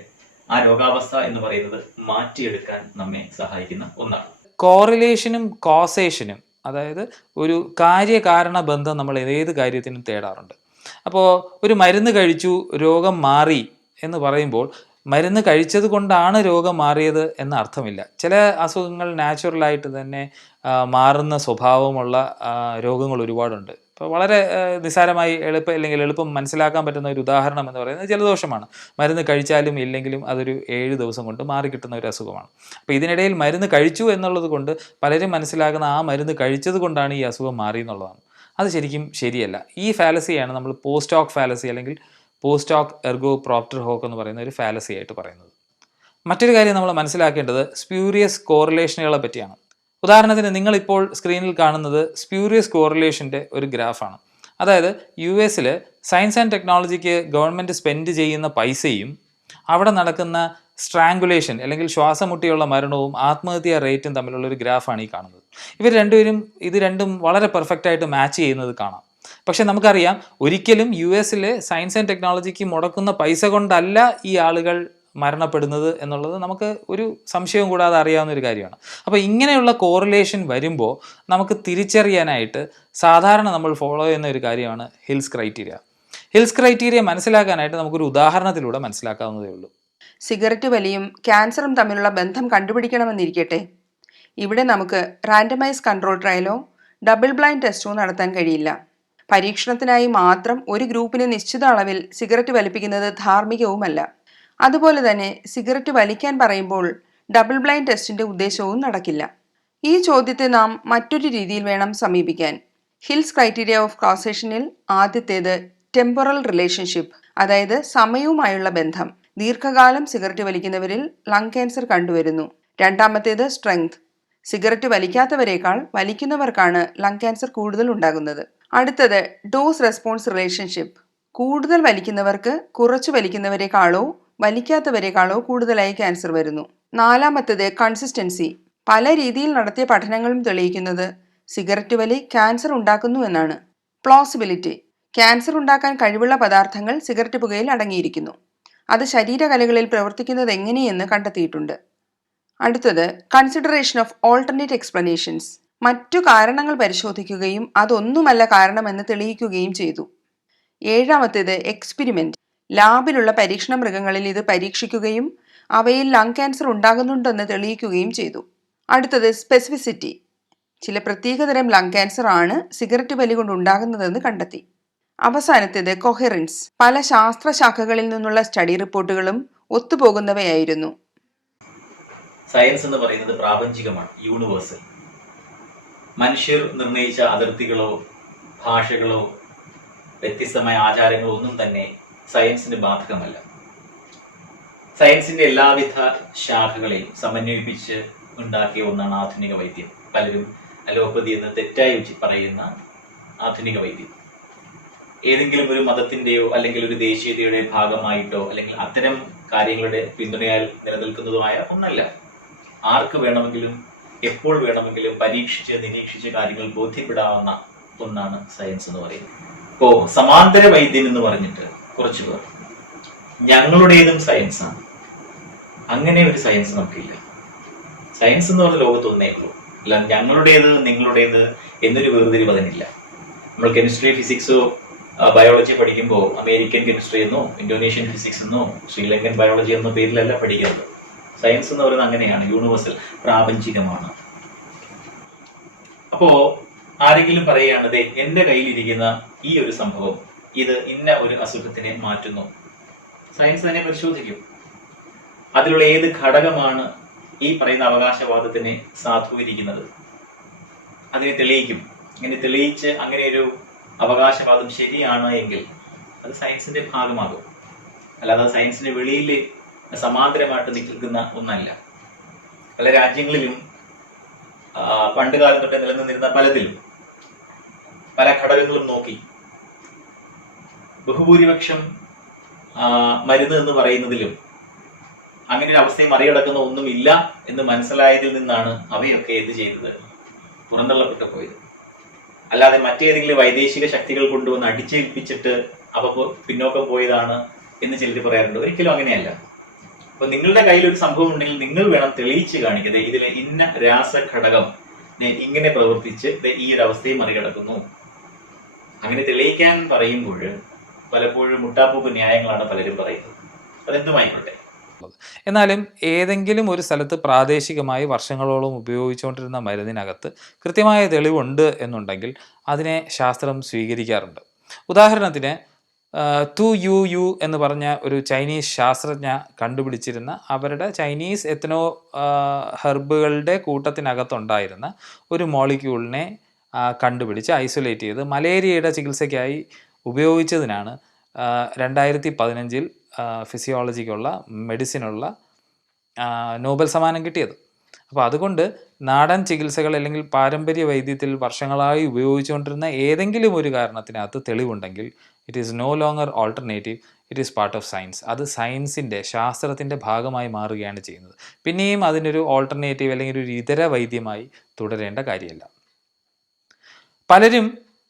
ആ രോഗാവസ്ഥ എന്ന് പറയുന്നത് മാറ്റിയെടുക്കാൻ നമ്മെ സഹായിക്കുന്ന ഒന്നാണ്. കോറിലേഷനും കോസേഷനും, അതായത് ഒരു കാര്യകാരണ ബന്ധം നമ്മൾ ഏത് കാര്യത്തിനും തേടാറുണ്ട്. അപ്പോൾ ഒരു മരുന്ന് കഴിച്ചു രോഗം മാറി എന്ന് പറയുമ്പോൾ മരുന്ന് കഴിച്ചത് കൊണ്ടാണ് രോഗം മാറിയത് എന്ന അർത്ഥമില്ല. ചില അസുഖങ്ങൾ നാച്ചുറലായിട്ട് തന്നെ മാറുന്ന സ്വഭാവമുള്ള രോഗങ്ങൾ ഒരുപാടുണ്ട്. ഇപ്പോൾ വളരെ നിസ്സാരമായി എളുപ്പം മനസ്സിലാക്കാൻ പറ്റുന്ന ഒരു ഉദാഹരണം എന്ന് പറയുന്നത് ജലദോഷമാണ്. മരുന്ന് കഴിച്ചാലും ഇല്ലെങ്കിലും അതൊരു 7 ദിവസം കൊണ്ട് മാറിക്കിട്ടുന്ന ഒരു അസുഖമാണ്. അപ്പോൾ ഇതിനിടയിൽ മരുന്ന് കഴിച്ചു എന്നുള്ളത് കൊണ്ട് പലരും മനസ്സിലാക്കുന്ന ആ മരുന്ന് കഴിച്ചത് കൊണ്ടാണ് ഈ അസുഖം മാറി എന്നുള്ളതാണ്. അത് ശരിക്കും ശരിയല്ല. ഈ ഫാലസിയാണ് നമ്മൾ പോസ്റ്റ് ഹോക് ഫാലസി അല്ലെങ്കിൽ പോസ്റ്റ് ഹോക് എർഗോ പ്രോപ്റ്റർ ഹോക്ക് എന്ന് പറയുന്ന ഒരു ഫാലസി ആയിട്ട് പറയുന്നത്. മറ്റൊരു കാര്യം നമ്മൾ മനസ്സിലാക്കേണ്ടത് സ്പ്യൂരിയസ് കോറിലേഷനുകളെ പറ്റിയാണ്. ഉദാഹരണത്തിന് നിങ്ങളിപ്പോൾ സ്ക്രീനിൽ കാണുന്നത് സ്പ്യൂരിയസ് കോറിലേഷൻ്റെ ഒരു ഗ്രാഫാണ്. അതായത് US സയൻസ് ആൻഡ് ടെക്നോളജിക്ക് ഗവൺമെൻറ് സ്പെൻഡ് ചെയ്യുന്ന പൈസയും അവിടെ നടക്കുന്ന സ്ട്രാങ്കുലേഷൻ അല്ലെങ്കിൽ ശ്വാസം മുട്ടിയുള്ള മരണവും ആത്മഹത്യാ റേറ്റും തമ്മിലുള്ള ഒരു ഗ്രാഫാണ് ഈ കാണുന്നത്. ഇത് രണ്ടും വളരെ പെർഫെക്റ്റായിട്ട് മാച്ച് ചെയ്യുന്നത് കാണാം. പക്ഷെ നമുക്കറിയാം, ഒരിക്കലും US സയൻസ് ആൻഡ് ടെക്നോളജിക്ക് മുടക്കുന്ന പൈസ കൊണ്ടല്ല ഈ ആളുകൾ മരണപ്പെടുന്നത് എന്നുള്ളത് നമുക്ക് ഒരു സംശയവും കൂടാതെ അറിയാവുന്ന ഒരു കാര്യമാണ്. അപ്പോൾ ഇങ്ങനെയുള്ള കോറിലേഷൻ വരുമ്പോൾ നമുക്ക് തിരിച്ചറിയാനായിട്ട് സാധാരണ നമ്മൾ ഫോളോ ചെയ്യുന്ന ഒരു കാര്യമാണ് ഹിൽസ് ക്രൈറ്റീരിയ. ഹിൽസ് ക്രൈറ്റീരിയ മനസ്സിലാക്കാനായിട്ട് നമുക്കൊരു ഉദാഹരണത്തിലൂടെ മനസ്സിലാക്കാവുന്നതേ ഉള്ളൂ. സിഗരറ്റ് വലിയും ക്യാൻസറും തമ്മിലുള്ള ബന്ധം കണ്ടുപിടിക്കണമെന്നിരിക്കട്ടെ, ഇവിടെ നമുക്ക് റാൻഡമൈസ് കൺട്രോൾ ട്രയലോ ഡബിൾ ബ്ലൈൻഡ് ടെസ്റ്റോ നടത്താൻ കഴിയില്ല. പരീക്ഷണത്തിനായി മാത്രം ഒരു ഗ്രൂപ്പിന് നിശ്ചിത അളവിൽ സിഗരറ്റ് വലിപ്പിക്കുന്നത് ധാർമ്മികവുമല്ല. അതുപോലെ തന്നെ സിഗരറ്റ് വലിക്കാൻ പറയുമ്പോൾ ഡബിൾ ബ്ലൈൻഡ് ടെസ്റ്റിന്റെ ഉദ്ദേശവും നടക്കില്ല. ഈ ചോദ്യത്തെ നാം മറ്റൊരു രീതിയിൽ വേണം സമീപിക്കാൻ. ഹിൽസ് ക്രൈറ്റീരിയ ഓഫ് കോസേഷനിൽ ആദ്യത്തേത് ടെമ്പറൽ റിലേഷൻഷിപ്പ്, അതായത് സമയവുമായുള്ള ബന്ധം. ദീർഘകാലം സിഗരറ്റ് വലിക്കുന്നവരിൽ ലങ് ക്യാൻസർ കണ്ടുവരുന്നു. രണ്ടാമത്തേത് സ്ട്രെങ്ത്, സിഗരറ്റ് വലിക്കാത്തവരേക്കാൾ വലിക്കുന്നവർക്കാണ് ലങ് ക്യാൻസർ കൂടുതൽ ഉണ്ടാകുന്നത്. അടുത്തത് ഡോസ് റെസ്പോൺസ് റിലേഷൻഷിപ്പ്, കൂടുതൽ വലിക്കുന്നവർക്ക് കുറച്ച് വലിക്കുന്നവരെക്കാളോ വലിക്കാത്തവരെക്കാളോ കൂടുതലായി ക്യാൻസർ വരുന്നു. നാലാമത്തേത് കൺസിസ്റ്റൻസി, പല രീതിയിൽ നടത്തിയ പഠനങ്ങളും തെളിയിക്കുന്നത് സിഗരറ്റ് വലി ക്യാൻസർ ഉണ്ടാക്കുന്നു എന്നാണ്. പ്ലോസിബിലിറ്റി, ക്യാൻസർ ഉണ്ടാക്കാൻ കഴിവുള്ള പദാർത്ഥങ്ങൾ സിഗരറ്റ് പുകയിൽ അടങ്ങിയിരിക്കുന്നു. അത് ശരീരകലകളിൽ പ്രവർത്തിക്കുന്നത് എങ്ങനെയെന്ന് കണ്ടെത്തിയിട്ടുണ്ട്. അടുത്തത് കൺസിഡറേഷൻ ഓഫ് ഓൾട്ടർനേറ്റ് എക്സ്പ്ലനേഷൻസ്, മറ്റു കാരണങ്ങൾ പരിശോധിക്കുകയും അതൊന്നുമല്ല കാരണമെന്ന് തെളിയിക്കുകയും ചെയ്തു. ഏഴാമത്തേത് എക്സ്പെരിമെന്റ്, ലാബിലുള്ള പരീക്ഷണ മൃഗങ്ങളിൽ ഇത് പരീക്ഷിക്കുകയും അവയിൽ ലങ് ക്യാൻസർ ഉണ്ടാകുന്നുണ്ടെന്ന് തെളിയിക്കുകയും ചെയ്തു. അടുത്തത് സ്പെസിഫിസിറ്റി, ചില പ്രത്യേകതരം ലങ് ക്യാൻസർ ആണ് സിഗരറ്റ് വലി കൊണ്ട് ഉണ്ടാകുന്നതെന്ന് കണ്ടെത്തി. അവസാനത്തേത് കൊഹെറൻസ്, പല ശാസ്ത്രശാഖകളിൽ നിന്നുള്ള സ്റ്റഡി റിപ്പോർട്ടുകളും ഒത്തുപോകുന്നവയായിരുന്നു. സയൻസ് എന്ന് പറയുന്നത് പ്രാപഞ്ചികമാണ്, യൂണിവേഴ്സൽ. മനുഷ്യർ നിർണയിച്ച അതിർത്തികളോ ഭാഷകളോ വ്യത്യസ്തമായ ആചാരങ്ങളോ ഒന്നും തന്നെ സയൻസിന് ബാധകമല്ല. സയൻസിന്റെ എല്ലാവിധ ശാഖകളെയും സമന്വയിപ്പിച്ച് ഉണ്ടാക്കിയ ഒന്നാണ് ആധുനിക വൈദ്യം. പലരും അലോപ്പതി എന്ന് തെറ്റായി പറയുന്ന ആധുനിക വൈദ്യം ഏതെങ്കിലും ഒരു മതത്തിന്റെയോ അല്ലെങ്കിൽ ഒരു ദേശീയതയുടെ ഭാഗമായിട്ടോ അല്ലെങ്കിൽ അത്തരം കാര്യങ്ങളുടെ പിന്തുണയാൽ നിലനിൽക്കുന്നതുമായ ഒന്നല്ല. ആർക്ക് വേണമെങ്കിലും എപ്പോൾ വേണമെങ്കിലും പരീക്ഷിച്ച് നിരീക്ഷിച്ച് കാര്യങ്ങൾ ബോധ്യപ്പെടാവുന്ന ഒന്നാണ് സയൻസ് എന്ന് പറയുന്നത്. ഇപ്പോ സമാന്തര വൈദ്യം എന്ന് പറഞ്ഞിട്ട് കുറച്ചു പേർ ഞങ്ങളുടേതും സയൻസാണ്. അങ്ങനെ ഒരു സയൻസ് നമുക്കില്ല. സയൻസ് എന്ന് പറഞ്ഞ ലോകത്ത് ഒന്നേ ഉള്ളൂ. അല്ല ഞങ്ങളുടേത് നിങ്ങളുടേത് എന്നൊരു വേർതിരിവ് അതിനില്ല. നമ്മൾ കെമിസ്ട്രി, ഫിസിക്സോ ബയോളജി പഠിക്കുമ്പോൾ അമേരിക്കൻ കെമിസ്ട്രി എന്നോ ഇന്തോനേഷ്യൻ ഫിസിക്സ് എന്നോ ശ്രീലങ്കൻ ബയോളജി എന്നോ പേരിലല്ല പഠിക്കുന്നത്. സയൻസ് എന്ന് പറയുന്നത് അങ്ങനെയാണ്, യൂണിവേഴ്സൽ, പ്രാപഞ്ചികമാണ്. അപ്പോ ആരെങ്കിലും പറയുകയാണ്, ദേ എന്റെ കയ്യിലിരിക്കുന്ന ഈ ഒരു സംഭവം ഇത് ഇന്ന ഒരു അസുഖത്തിനെ മാറ്റുന്നു, സയൻസ് തന്നെ പരിശോധിക്കും. അതിലുള്ള ഏത് ഘടകമാണ് ഈ പറയുന്ന അവകാശവാദത്തിനെ സാധൂകരിക്കുന്നത്, അതിനെ തെളിയിക്കും. ഇങ്ങനെ തെളിയിച്ച് അങ്ങനെ ഒരു അവകാശവാദം ശരിയാണ് എങ്കിൽ അത് സയൻസിന്റെ ഭാഗമാകും. അല്ലാതെ സയൻസിന്റെ വെളിയിൽ സമാന്തരമായിട്ട് നിൽക്കുന്ന ഒന്നല്ല. പല രാജ്യങ്ങളിലും പണ്ട് കാലം തൊട്ടേ നിലനിന്നിരുന്ന പലതിലും പല ഘടകങ്ങളും നോക്കി ബഹുഭൂരിപക്ഷം മരുന്ന് എന്ന് പറയുന്നതിലും അങ്ങനെ ഒരു അവസ്ഥയെ മറികടക്കുന്ന ഒന്നുമില്ല എന്ന് മനസ്സിലായതിൽ നിന്നാണ് അവയൊക്കെ എന്ത് ചെയ്തത്, പുറന്തള്ളപ്പെട്ടു പോയത്. അല്ലാതെ മറ്റേതെങ്കിലും വൈദേശിക ശക്തികൾ കൊണ്ടുവന്ന് അടിച്ചേൽപ്പിച്ചിട്ട് അവ പിന്നോക്കം പോയതാണ് എന്ന് ചിലർ പറയാറുണ്ട്. ഒരിക്കലും അങ്ങനെയല്ല. അപ്പൊ നിങ്ങളുടെ കയ്യിൽ ഒരു സംഭവം ഉണ്ടെങ്കിൽ നിങ്ങൾ വേണം തെളിയിച്ച് കാണിക്കുന്നത്, ഇതിലെ ഇന്ന രാസഘടകം ഇങ്ങനെ പ്രവർത്തിച്ച് ഈ ഒരു അവസ്ഥയെ മറികടക്കുന്നു. അങ്ങനെ തെളിയിക്കാൻ പറയുമ്പോൾ പലപ്പോഴും മുട്ടാപ്പൂപ്പ് ന്യായങ്ങളാണ് പലരും പറയുന്നത്. അതെന്തുമായിക്കോട്ടെ. എന്നാലും ഏതെങ്കിലും ഒരു സ്ഥലത്ത് പ്രാദേശികമായി വർഷങ്ങളോളം ഉപയോഗിച്ചുകൊണ്ടിരുന്ന മരുന്നിനകത്ത് കൃത്യമായ തെളിവുണ്ട് എന്നുണ്ടെങ്കിൽ അതിനെ ശാസ്ത്രം സ്വീകരിക്കാറുണ്ട്. ഉദാഹരണത്തിന് യു എന്ന് പറഞ്ഞ ഒരു ചൈനീസ് ശാസ്ത്രജ്ഞ കണ്ടുപിടിച്ചിരുന്ന അവരുടെ ചൈനീസ് എത്തനോ ഹെർബുകളുടെ കൂട്ടത്തിനകത്തുണ്ടായിരുന്ന ഒരു മോളിക്യൂളിനെ കണ്ടുപിടിച്ച് ഐസൊലേറ്റ് ചെയ്ത് മലേറിയയുടെ ചികിത്സയ്ക്കായി ഉപയോഗിച്ചതിനാണ് 2015 ഫിസിയോളജിക്കുള്ള മെഡിസിനുള്ള നോബൽ സമ്മാനം കിട്ടിയത്. അപ്പോൾ അതുകൊണ്ട് നാടൻ ചികിത്സകൾ അല്ലെങ്കിൽ പാരമ്പര്യ വൈദ്യത്തിൽ വർഷങ്ങളായി ഉപയോഗിച്ചുകൊണ്ടിരുന്ന ഏതെങ്കിലും ഒരു കാരണത്തിനകത്ത് തെളിവുണ്ടെങ്കിൽ it is no longer alternative, it is part of science. അത് സയൻസിൻ്റെ, ശാസ്ത്രത്തിൻ്റെ ഭാഗമായി മാറുകയാണ് ചെയ്യുന്നത്. പിന്നെയും അതിനൊരു ഓൾട്ടർനേറ്റീവ് അല്ലെങ്കിൽ ഒരു ഇതര വൈദ്യമായി തുടരേണ്ട കാര്യമില്ല. പലരും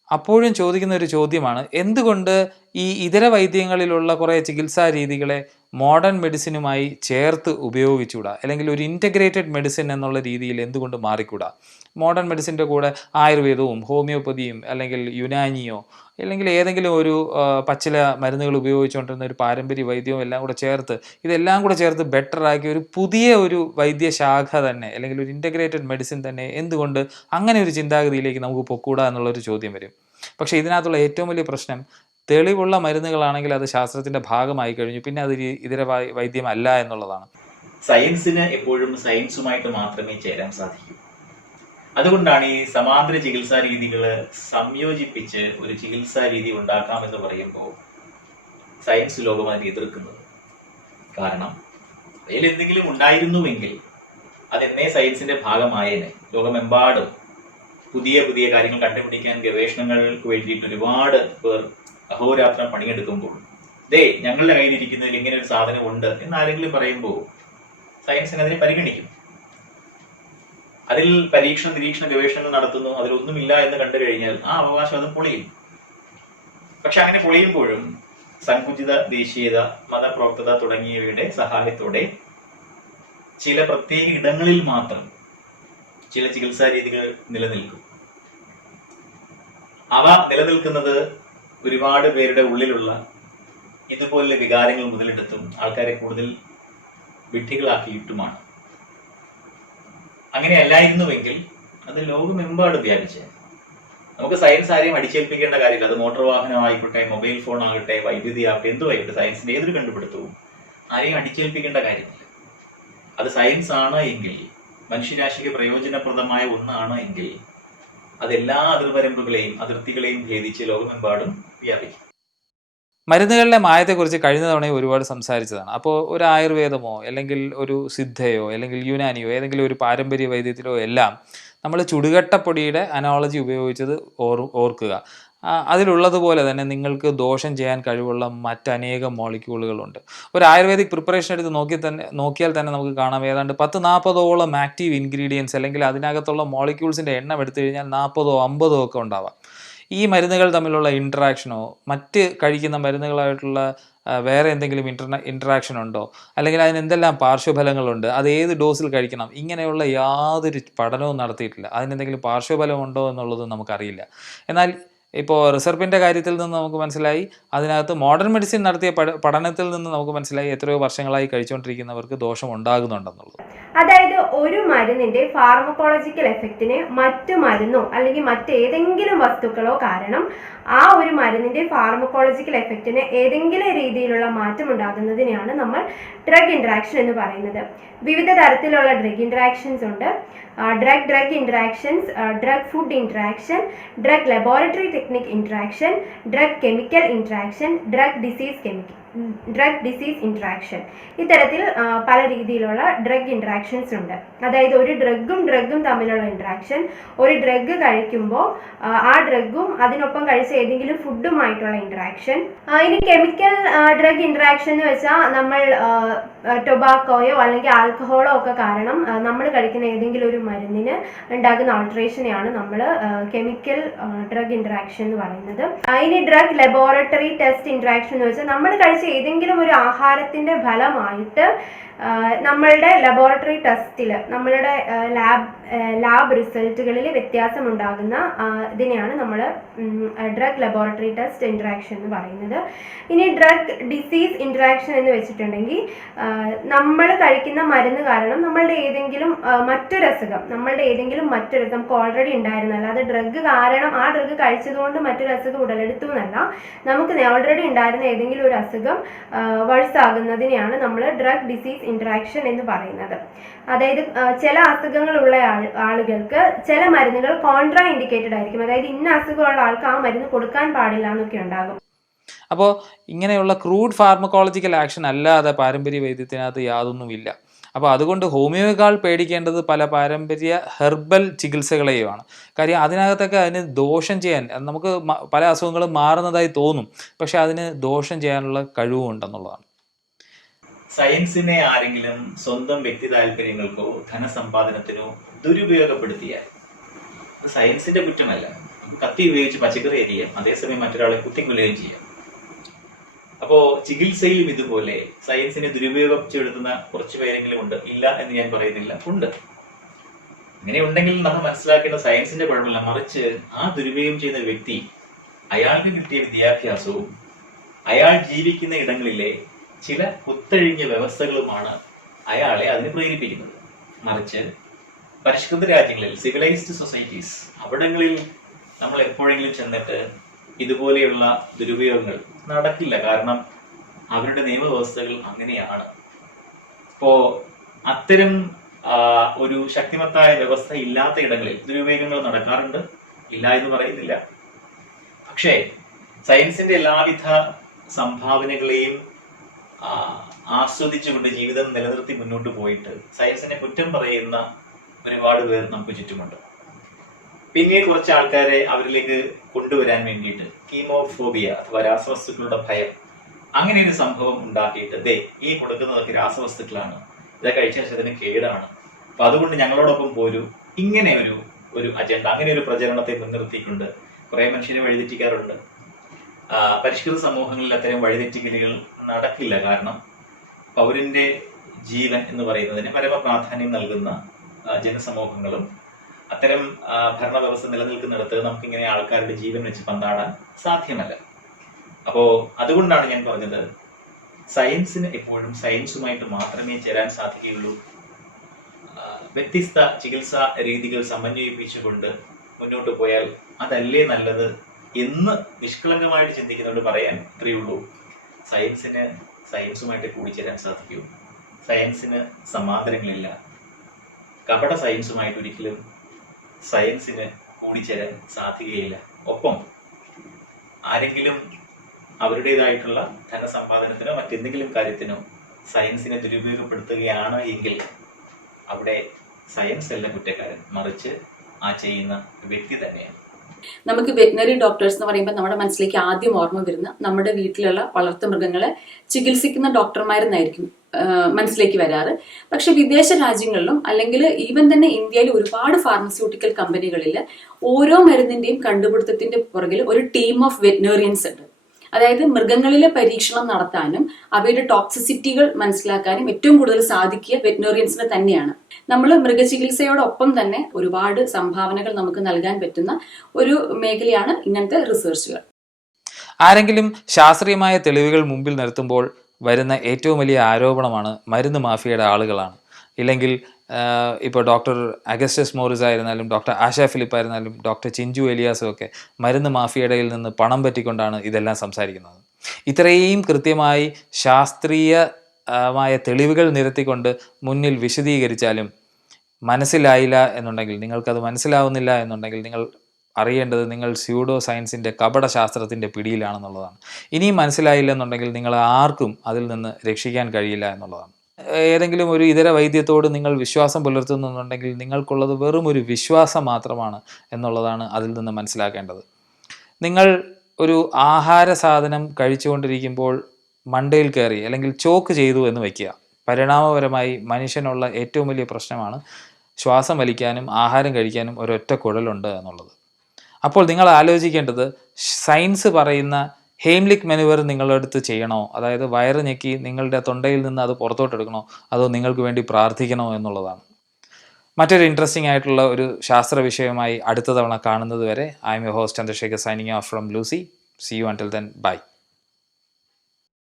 അപ്പോഴും ചോദിക്കുന്ന ഒരു ചോദ്യമാണ്, എന്തുകൊണ്ട് ഈ ഇതര വൈദ്യങ്ങളിലുള്ള കുറേ ചികിത്സാ രീതികളെ മോഡേൺ മെഡിസിനുമായി ചേർത്ത് ഉപയോഗിച്ചുകൂടാ, അല്ലെങ്കിൽ ഒരു ഇൻ്റഗ്രേറ്റഡ് മെഡിസിൻ എന്നുള്ള രീതിയിൽ എന്തുകൊണ്ട് മാറിക്കൂടാ? മോഡേൺ മെഡിസിൻ്റെ കൂടെ ആയുർവേദവും ഹോമിയോപ്പതിയും അല്ലെങ്കിൽ യുനാനിയോ അല്ലെങ്കിൽ ഏതെങ്കിലും ഒരു പച്ചില മരുന്നുകൾ ഉപയോഗിച്ചുകൊണ്ടിരുന്ന ഒരു പാരമ്പര്യ വൈദ്യവും എല്ലാം കൂടെ ചേർത്ത് ഇതെല്ലാം കൂടെ ചേർത്ത് ബെറ്ററാക്കി ഒരു പുതിയ ഒരു വൈദ്യശാഖ തന്നെ അല്ലെങ്കിൽ ഒരു ഇൻ്റഗ്രേറ്റഡ് മെഡിസിൻ തന്നെ എന്തുകൊണ്ട് അങ്ങനെ ഒരു ചിന്താഗതിയിലേക്ക് നമുക്ക് പൊക്കൂടാ എന്നുള്ളൊരു ചോദ്യം വരും. പക്ഷേ ഇതിനകത്തുള്ള ഏറ്റവും വലിയ പ്രശ്നം, തെളിവുള്ള മരുന്നുകളാണെങ്കിൽ അത് ശാസ്ത്രത്തിന്റെ ഭാഗമായി കഴിഞ്ഞു, പിന്നെ അത് ഇതര വൈദ്യമല്ല എന്നുള്ളതാണ്. സയൻസിന് എപ്പോഴും സയൻസുമായിട്ട് മാത്രമേ ചേരാൻ സാധിക്കൂ. അതുകൊണ്ടാണ് ഈ സമാന്തര ചികിത്സാ രീതികൾ സംയോജിപ്പിച്ച് ഒരു ചികിത്സാ രീതി ഉണ്ടാക്കാമെന്ന് പറയുമ്പോൾ സയൻസ് ലോകം അതിനെ എതിർക്കുന്നത്. കാരണം അതിൽ എന്തെങ്കിലും ഉണ്ടായിരുന്നുവെങ്കിൽ അതെന്നേ സയൻസിന്റെ ഭാഗമായേനെ. ലോകമെമ്പാടും പുതിയ പുതിയ കാര്യങ്ങൾ കണ്ടുപിടിക്കാൻ ഗവേഷണങ്ങൾക്ക് വേണ്ടിയിട്ട് ഒരുപാട് പേർ അഹോരാത്രം പണിയെടുക്കുമ്പോൾ ഞങ്ങളുടെ കയ്യിലിരിക്കുന്നതിൽ ഇങ്ങനെ ഒരു സാധനം ഉണ്ട് എന്ന് ആരെങ്കിലും പറയുമ്പോൾ സയൻസിന് അതിനെ പരിഗണിക്കും. അതിൽ പരീക്ഷണ നിരീക്ഷണ ഗവേഷണങ്ങൾ നടത്തുന്നു, അതിലൊന്നുമില്ല എന്ന് കണ്ടു കഴിഞ്ഞാൽ ആ അവകാശം അത് പൊളിയും. പക്ഷെ അങ്ങനെ പൊളിയുമ്പോഴും സങ്കുചിത ദേശീയത, മതപ്രവക്തത തുടങ്ങിയവയുടെ സഹായത്തോടെ ചില പ്രത്യേക ഇടങ്ങളിൽ മാത്രം ചില ചികിത്സാ രീതികൾ നിലനിൽക്കും. അവ നിലനിൽക്കുന്നത് ഒരുപാട് പേരുടെ ഉള്ളിലുള്ള ഇതുപോലുള്ള വികാരങ്ങൾ മുതലെടുത്തും ആൾക്കാരെ കൂടുതൽ വിഡ്ഢികളാക്കിയിട്ടുമാണ്. അങ്ങനെയല്ലായിരുന്നുവെങ്കിൽ അത് ലോകമെമ്പാടും വ്യാപിച്ച് നമുക്ക് സയൻസ് ആരെയും അടിച്ചേൽപ്പിക്കേണ്ട കാര്യമില്ല. അത് മോട്ടോർ വാഹനം ആയിക്കോട്ടെ, മൊബൈൽ ഫോൺ ആകട്ടെ, വൈദ്യുതി ആകട്ടെ, എന്തുമായിക്കോട്ടെ, സയൻസിന്റെ ഏതൊരു കണ്ടുപിടുത്തവും ആരെയും അടിച്ചേൽപ്പിക്കേണ്ട കാര്യമില്ല. അത് സയൻസ് ആണ് എങ്കിൽ, മനുഷ്യരാശിക്ക് പ്രയോജനപ്രദമായ ഒന്നാണ് എങ്കിൽ അതെല്ലാ അതിർവരമ്പുകളെയും അതിർത്തികളെയും ഭേദിച്ച് ലോകമെമ്പാടും വ്യാപിക്കും. മരുന്നുകളിലെ മായത്തെക്കുറിച്ച് കഴിഞ്ഞ തവണയും ഒരുപാട് സംസാരിച്ചതാണ്. അപ്പോൾ ഒരു ആയുർവേദമോ അല്ലെങ്കിൽ ഒരു സിദ്ധയോ അല്ലെങ്കിൽ യുനാനിയോ ഏതെങ്കിലും ഒരു പാരമ്പര്യ വൈദ്യത്തിലോ എല്ലാം നമ്മൾ ചുടുകട്ടപ്പൊടിയുടെ അനോളജി ഉപയോഗിച്ചത് ഓർക്കുക. അതിലുള്ളതുപോലെ തന്നെ നിങ്ങൾക്ക് ദോഷം ചെയ്യാൻ കഴിവുള്ള മറ്റനേകം മോളിക്യൂളുകളുണ്ട്. ഒരു ആയുർവേദിക് പ്രിപ്പറേഷൻ എടുത്ത് നോക്കിയാൽ തന്നെ നമുക്ക് കാണാം, ഏതാണ്ട് 10-40ഓളം ആക്റ്റീവ് ഇൻഗ്രീഡിയൻസ് അല്ലെങ്കിൽ അതിനകത്തുള്ള മോളിക്യൂൾസിൻ്റെ എണ്ണം എടുത്തു കഴിഞ്ഞാൽ 40-50 ഒക്കെ ഉണ്ടാവാം. ഈ മരുന്നുകൾ തമ്മിലുള്ള ഇൻട്രാക്ഷനോ മറ്റ് കഴിക്കുന്ന മരുന്നുകളായിട്ടുള്ള വേറെ എന്തെങ്കിലും ഇൻട്രാക്ഷൻ ഉണ്ടോ, അല്ലെങ്കിൽ അതിന് എന്തെല്ലാം പാർശ്വഫലങ്ങളുണ്ട്, അത് ഏത് ഡോസിൽ കഴിക്കണം, ഇങ്ങനെയുള്ള യാതൊരു പഠനവും നടത്തിയിട്ടില്ല. അതിനെന്തെങ്കിലും പാർശ്വഫലമുണ്ടോ എന്നുള്ളത് നമുക്കറിയില്ല. എന്നാൽ ഇപ്പോൾ റിസർപ്പിൻ്റെ കാര്യത്തിൽ നിന്ന് നമുക്ക് മനസ്സിലായി, അതിനകത്ത് മോഡേൺ മെഡിസിൻ നടത്തിയ പഠനത്തിൽ നിന്ന് നമുക്ക് മനസ്സിലായി എത്രയോ വർഷങ്ങളായി കഴിച്ചുകൊണ്ടിരിക്കുന്നവർക്ക് ദോഷം ഉണ്ടാകുന്നുണ്ടെന്നുള്ളത്. അതായത് ഒരു മരുന്നിന്റെ ഫാർമക്കോളജിക്കൽ എഫക്റ്റിന് മറ്റു മരുന്നോ അല്ലെങ്കിൽ മറ്റേതെങ്കിലും വസ്തുക്കളോ കാരണം ആ ഒരു മരുന്നിന്റെ ഫാർമക്കോളജിക്കൽ എഫക്റ്റിന് ഏതെങ്കിലും രീതിയിലുള്ള മാറ്റം ഉണ്ടാകുന്നതിനെയാണ് നമ്മൾ ഡ്രഗ് ഇൻട്രാക്ഷൻ എന്ന് പറയുന്നത്. വിവിധ തരത്തിലുള്ള ഡ്രഗ് ഇൻട്രാക്ഷൻസ് ഉണ്ട്. Drug interactions, drug food interaction, drug laboratory technique interaction, drug chemical interaction, drug disease interaction. ഇത്തരത്തിൽ പല രീതിയിലുള്ള ഡ്രഗ് ഇൻട്രാക്ഷൻസ് ഉണ്ട്. അതായത് ഒരു ഡ്രഗും തമ്മിലുള്ള ഇൻട്രാക്ഷൻ, ഒരു ഡ്രഗ് കഴിക്കുമ്പോൾ ആ ഡ്രഗും അതിനൊപ്പം കഴിച്ച ഏതെങ്കിലും ഫുഡുമായിട്ടുള്ള ഇൻട്രാക്ഷൻ. ഇനി കെമിക്കൽ ഡ്രഗ് ഇൻട്രാക്ഷൻ എന്ന് വെച്ചാൽ നമ്മൾ ടൊബാക്കോയോ അല്ലെങ്കിൽ ആൽക്കഹോളോ ഒക്കെ കാരണം നമ്മൾ കഴിക്കുന്ന ഏതെങ്കിലും ഒരു മരുന്നിന് ഉണ്ടാകുന്ന ആൾട്രേഷനെയാണ് നമ്മൾ കെമിക്കൽ ഡ്രഗ് ഇൻട്രാക്ഷൻ എന്ന് പറയുന്നത്. ഇനി ഡ്രഗ് ലബോറട്ടറി ടെസ്റ്റ് ഇൻട്രാക്ഷൻ എന്ന് വെച്ചാൽ നമ്മൾ കഴിച്ച ഏതെങ്കിലും ഒരു ആഹാരത്തിന്റെ ഫലമായിട്ട് നമ്മളുടെ ലബോറട്ടറി ടെസ്റ്റിൽ നമ്മളുടെ ലാബ് റിസൾട്ടുകളിൽ വ്യത്യാസം ഉണ്ടാകുന്ന ഇതിനെയാണ് നമ്മൾ ഡ്രഗ് ലബോറട്ടറി ടെസ്റ്റ് ഇൻട്രാക്ഷൻ എന്ന് പറയുന്നത്. ഇനി ഡ്രഗ് ഡിസീസ് ഇൻട്രാക്ഷൻ എന്ന് വെച്ചിട്ടുണ്ടെങ്കിൽ നമ്മൾ കഴിക്കുന്ന മരുന്ന് കാരണം നമ്മളുടെ ഏതെങ്കിലും മറ്റൊരു അസുഖം നമുക്ക് ഓൾറെഡി ഉണ്ടായിരുന്ന, അല്ലാതെ ഡ്രഗ് കാരണം ആ ഡ്രഗ് കഴിച്ചതുകൊണ്ട് മറ്റൊരു അസുഖം ഉടലെടുത്തു എന്നല്ല, നമുക്ക് ഓൾറെഡി ഉണ്ടായിരുന്ന ഏതെങ്കിലും ഒരു അസുഖം വഴുസാകുന്നതിനെയാണ് നമ്മൾ ഡ്രഗ് ഡിസീസ് ഇൻട്രാക്ഷൻ എന്ന് പറയുന്നത്. അതായത് ചില അസുഖങ്ങളുള്ള ആളുകൾക്ക് ചില മരുന്നുകൾ കോൺട്രാ ഇൻഡിക്കേറ്റഡ് ആയിരിക്കും. അതായത് ഇന്ന അസുഖമുള്ള ആൾക്ക് ആ മരുന്ന് കൊടുക്കാൻ പാടില്ല എന്നൊക്കെ ഉണ്ടാകും. അപ്പോൾ ഇങ്ങനെയുള്ള ക്രൂഡ് ഫാർമക്കോളജിക്കൽ ആക്ഷൻ അല്ലാതെ പാരമ്പര്യ വൈദ്യത്തിനകത്ത് യാതൊന്നുമില്ല. അപ്പോൾ അതുകൊണ്ട് ഹോമിയോയേക്കാൾ പേടിക്കേണ്ടത് പല പാരമ്പര്യ ഹെർബൽ ചികിത്സകളെയുമാണ്. കാര്യം അതിനകത്തൊക്കെ അതിന് ദോഷം ചെയ്യാൻ, നമുക്ക് പല അസുഖങ്ങളും മാറുന്നതായി തോന്നും, പക്ഷെ അതിന് ദോഷം ചെയ്യാനുള്ള കഴിവും ഉണ്ടെന്നുള്ളതാണ്. സയൻസിനെ ആരെങ്കിലും സ്വന്തം വ്യക്തി താല്പര്യങ്ങൾക്കോ ധനസമ്പാദനത്തിനോ ദുരുപയോഗപ്പെടുത്തിയാൽ അത് സയൻസിന്റെ കുറ്റമല്ല. കത്തി ഉപയോഗിച്ച് പച്ചക്കറി അരിയാം, അതേസമയം മറ്റൊരാളെ കുത്തിക്കൊല്ലുകയും ചെയ്യാം. അപ്പോ ചികിത്സയിലും ഇതുപോലെ സയൻസിനെ ദുരുപയോഗപ്പെടുത്തുന്ന കുറച്ചു പേരെങ്കിലും ഉണ്ട്. ഇല്ല എന്ന് ഞാൻ പറയുന്നില്ല, ഉണ്ട്. ഇങ്ങനെ ഉണ്ടെങ്കിൽ നമ്മൾ മനസ്സിലാക്കേണ്ട സയൻസിന്റെ കുഴപ്പമില്ല, മറിച്ച് ആ ദുരുപയോഗം ചെയ്യുന്ന വ്യക്തി അയാൾക്ക് കിട്ടിയ വിദ്യാഭ്യാസവും അയാൾ ജീവിക്കുന്ന ഇടങ്ങളിലെ ചില കുത്തഴിഞ്ഞ വ്യവസ്ഥകളുമാണ് അയാളെ അതിന് പ്രേരിപ്പിക്കുന്നത്. മറിച്ച് പരിഷ്കൃത രാജ്യങ്ങളിൽ, സിവിലൈസ്ഡ് സൊസൈറ്റീസ്, അവിടങ്ങളിൽ നമ്മൾ എപ്പോഴെങ്കിലും ചെന്നിട്ട് ഇതുപോലെയുള്ള ദുരുപയോഗങ്ങൾ നടക്കില്ല. കാരണം അവരുടെ നിയമവ്യവസ്ഥകൾ അങ്ങനെയാണ്. ഇപ്പോ അത്തരം ഒരു ശക്തിമത്തായ വ്യവസ്ഥ ഇല്ലാത്ത ഇടങ്ങളിൽ ദുരുപയോഗങ്ങൾ നടക്കാറുണ്ട്, ഇല്ല എന്ന് പറയുന്നില്ല. പക്ഷേ സയൻസിന്റെ എല്ലാവിധ സംഭാവനകളെയും ആസ്വദിച്ചുകൊണ്ട് ജീവിതം നിലനിർത്തി മുന്നോട്ട് പോയിട്ട് സയൻസിനെ കുറ്റം പറയുന്ന ഒരുപാട് പേർ നമുക്ക് ചുറ്റുമുണ്ട്. പിന്നെ കുറച്ച് ആൾക്കാരെ അവരിലേക്ക് കൊണ്ടുവരാൻ വേണ്ടിയിട്ട് കീമോഫോബിയ അഥവാ രാസവസ്തുക്കളുടെ ഭയം, അങ്ങനെ ഒരു സംഭവം ഉണ്ടാക്കിയിട്ട് ഈ കൊടുക്കുന്നതൊക്കെ രാസവസ്തുക്കളാണ്, ഇതൊക്കെ കഴിച്ച ശരീരത്തിന് കേടാണ്, അപ്പൊ അതുകൊണ്ട് ഞങ്ങളോടൊപ്പം പോലും ഇങ്ങനെ ഒരു അജണ്ട, അങ്ങനെ ഒരു പ്രചരണത്തെ മുൻനിർത്തിക്കൊണ്ട് കുറെ മനുഷ്യരെ വഴിതെറ്റിക്കാറുണ്ട്. പരിഷ്കൃത സമൂഹങ്ങളിൽ അത്തരം വഴിതെറ്റിക്കലുകൾ നടക്കില്ല. കാരണം പൗരന്റെ ജീവൻ എന്ന് പറയുന്നതിന് പരമപ്രാധാന്യം നൽകുന്ന ജനസമൂഹങ്ങളും അത്തരം ഭരണവ്യവസ്ഥ നിലനിൽക്കുന്നിടത്ത് നമുക്കിങ്ങനെ ആൾക്കാരുടെ ജീവൻ വെച്ച് പന്താടാൻ സാധ്യമല്ല. അപ്പോ അതുകൊണ്ടാണ് ഞാൻ പറഞ്ഞത്, സയൻസിന് എപ്പോഴും സയൻസുമായിട്ട് മാത്രമേ ചേരാൻ സാധിക്കുകയുള്ളൂ. വ്യത്യസ്ത ചികിത്സാ രീതികൾ സമന്വയിപ്പിച്ചുകൊണ്ട് മുന്നോട്ട് പോയാൽ അതല്ലേ നല്ലത് എന്ന് നിഷ്കളങ്കമായിട്ട് ചിന്തിക്കുന്നവരോട് പറയാൻ ഇത്രയുള്ളൂ. സയൻസിന് സയൻസുമായിട്ട് കൂടിച്ചേരാൻ സാധിക്കൂ. സയൻസിന് സമാന്തരങ്ങളില്ല. കപട സയൻസുമായിട്ട് ഒരിക്കലും സയൻസിന് കൂടിച്ചേരാൻ സാധിക്കുകയില്ല. ഒപ്പം ആരെങ്കിലും അവരുടേതായിട്ടുള്ള ധനസമ്പാദനത്തിനോ മറ്റെന്തെങ്കിലും കാര്യത്തിനോ സയൻസിനെ ദുരുപയോഗപ്പെടുത്തുകയാണ് എങ്കിൽ അവിടെ സയൻസ് അല്ല കുറ്റക്കാരൻ, മറിച്ച് ആ ചെയ്യുന്ന വ്യക്തി തന്നെയാണ്. നമുക്ക് വെറ്റിനറി ഡോക്ടേഴ്സ് എന്ന് പറയുമ്പോൾ നമ്മുടെ മനസ്സിലേക്ക് ആദ്യം ഓർമ്മ വരുന്ന നമ്മുടെ വീട്ടിലുള്ള വളർത്തു മൃഗങ്ങളെ ചികിത്സിക്കുന്ന ഡോക്ടർമാരെന്നായിരിക്കും. മനസ്സിലേക്ക് വരാറ്. പക്ഷെ വിദേശ രാജ്യങ്ങളിലും അല്ലെങ്കിൽ ഈവൻ തന്നെ ഇന്ത്യയിൽ ഒരുപാട് ഫാർമസ്യൂട്ടിക്കൽ കമ്പനികളിൽ ഓരോ മരുന്നിന്റെയും കണ്ടുപിടുത്തത്തിന്റെ പുറകിൽ ഒരു ടീം ഓഫ് വെറ്റിനറിയൻസ് ഉണ്ട്. അതായത് മൃഗങ്ങളിലെ പരീക്ഷണം നടത്താനും അവയുടെ ടോക്സിസിറ്റികൾ മനസ്സിലാക്കാനും ഏറ്റവും കൂടുതൽ സാധിക്കുക വെറ്റിനറിയൻസിന് തന്നെയാണ്. നമ്മൾ മൃഗചികിത്സയോടൊപ്പം തന്നെ ഒരുപാട് സംഭാവനകൾ നമുക്ക് നൽകാൻ പറ്റുന്ന ഒരു മേഖലയാണ് ഇങ്ങനത്തെ റിസർച്ചുകൾ. ആരെങ്കിലും ശാസ്ത്രീയമായ തെളിവുകൾ മുമ്പിൽ നിർത്തുമ്പോൾ വരുന്ന ഏറ്റവും വലിയ ആരോപണമാണ് മരുന്ന് മാഫിയയുടെ ആളുകളാണ്. ഇല്ലെങ്കിൽ ഇപ്പോൾ ഡോക്ടർ അഗസ്റ്റസ് മോറിസ് ആയിരുന്നാലും ഡോക്ടർ ആശ ഫിലിപ്പ് ആയിരുന്നാലും ഡോക്ടർ ചിഞ്ചു എലിയാസും ഒക്കെ മരുന്ന് മാഫിയയുടെ നിന്ന് പണം പറ്റിക്കൊണ്ടാണ് ഇതെല്ലാം സംസാരിക്കുന്നത്. ഇത്രയും കൃത്യമായി ശാസ്ത്രീയമായ തെളിവുകൾ നിരത്തിക്കൊണ്ട് മുന്നിൽ വിശദീകരിച്ചാലും മനസ്സിലായില്ല എന്നുണ്ടെങ്കിൽ, നിങ്ങൾക്കത് മനസ്സിലാവുന്നില്ല എന്നുണ്ടെങ്കിൽ നിങ്ങൾ അറിയേണ്ടത് നിങ്ങൾ സ്യൂഡോ സയൻസിൻ്റെ കപട ശാസ്ത്രത്തിൻ്റെ പിടിയിലാണെന്നുള്ളതാണ്. ഇനിയും മനസ്സിലായില്ല എന്നുണ്ടെങ്കിൽ നിങ്ങൾ ആർക്കും അതിൽ നിന്ന് രക്ഷിക്കാൻ കഴിയില്ല എന്നുള്ളതാണ്. ഏതെങ്കിലും ഒരു ഇതര വൈദ്യത്തോട് നിങ്ങൾ വിശ്വാസം പുലർത്തുന്നുണ്ടെങ്കിൽ നിങ്ങൾക്കുള്ളത് വെറും ഒരു വിശ്വാസം മാത്രമാണ് എന്നുള്ളതാണ് അതിൽ നിന്ന് മനസ്സിലാക്കേണ്ടത്. നിങ്ങൾ ഒരു ആഹാര സാധനം കഴിച്ചുകൊണ്ടിരിക്കുമ്പോൾ മണ്ടയിൽ കയറി അല്ലെങ്കിൽ ചോക്ക് ചെയ്തു എന്ന് വയ്ക്കുക. പരിണാമപരമായി മനുഷ്യനുള്ള ഏറ്റവും വലിയ പ്രശ്നമാണ് ശ്വാസം വലിക്കാനും ആഹാരം കഴിക്കാനും ഒരൊറ്റ കുഴലുണ്ട് എന്നുള്ളത്. അപ്പോൾ നിങ്ങൾ ആലോചിക്കേണ്ടത് സയൻസ് പറയുന്ന ഹെയിംലിക് മെനുവർ നിങ്ങളുടെ അടുത്ത് ചെയ്യണോ, അതായത് വയറ് ഞെക്കി നിങ്ങളുടെ തൊണ്ടയിൽ നിന്ന് അത് പുറത്തോട്ടെടുക്കണോ, അതോ നിങ്ങൾക്ക് വേണ്ടി പ്രാർത്ഥിക്കണോ എന്നുള്ളതാണ്. മറ്റൊരു ഇൻട്രസ്റ്റിംഗ് ആയിട്ടുള്ള ഒരു ശാസ്ത്ര വിഷയമായി അടുത്ത തവണ കാണുന്നത് വരെ I'm your host Chandrashekhar signing off from Lucy. See you until then, by.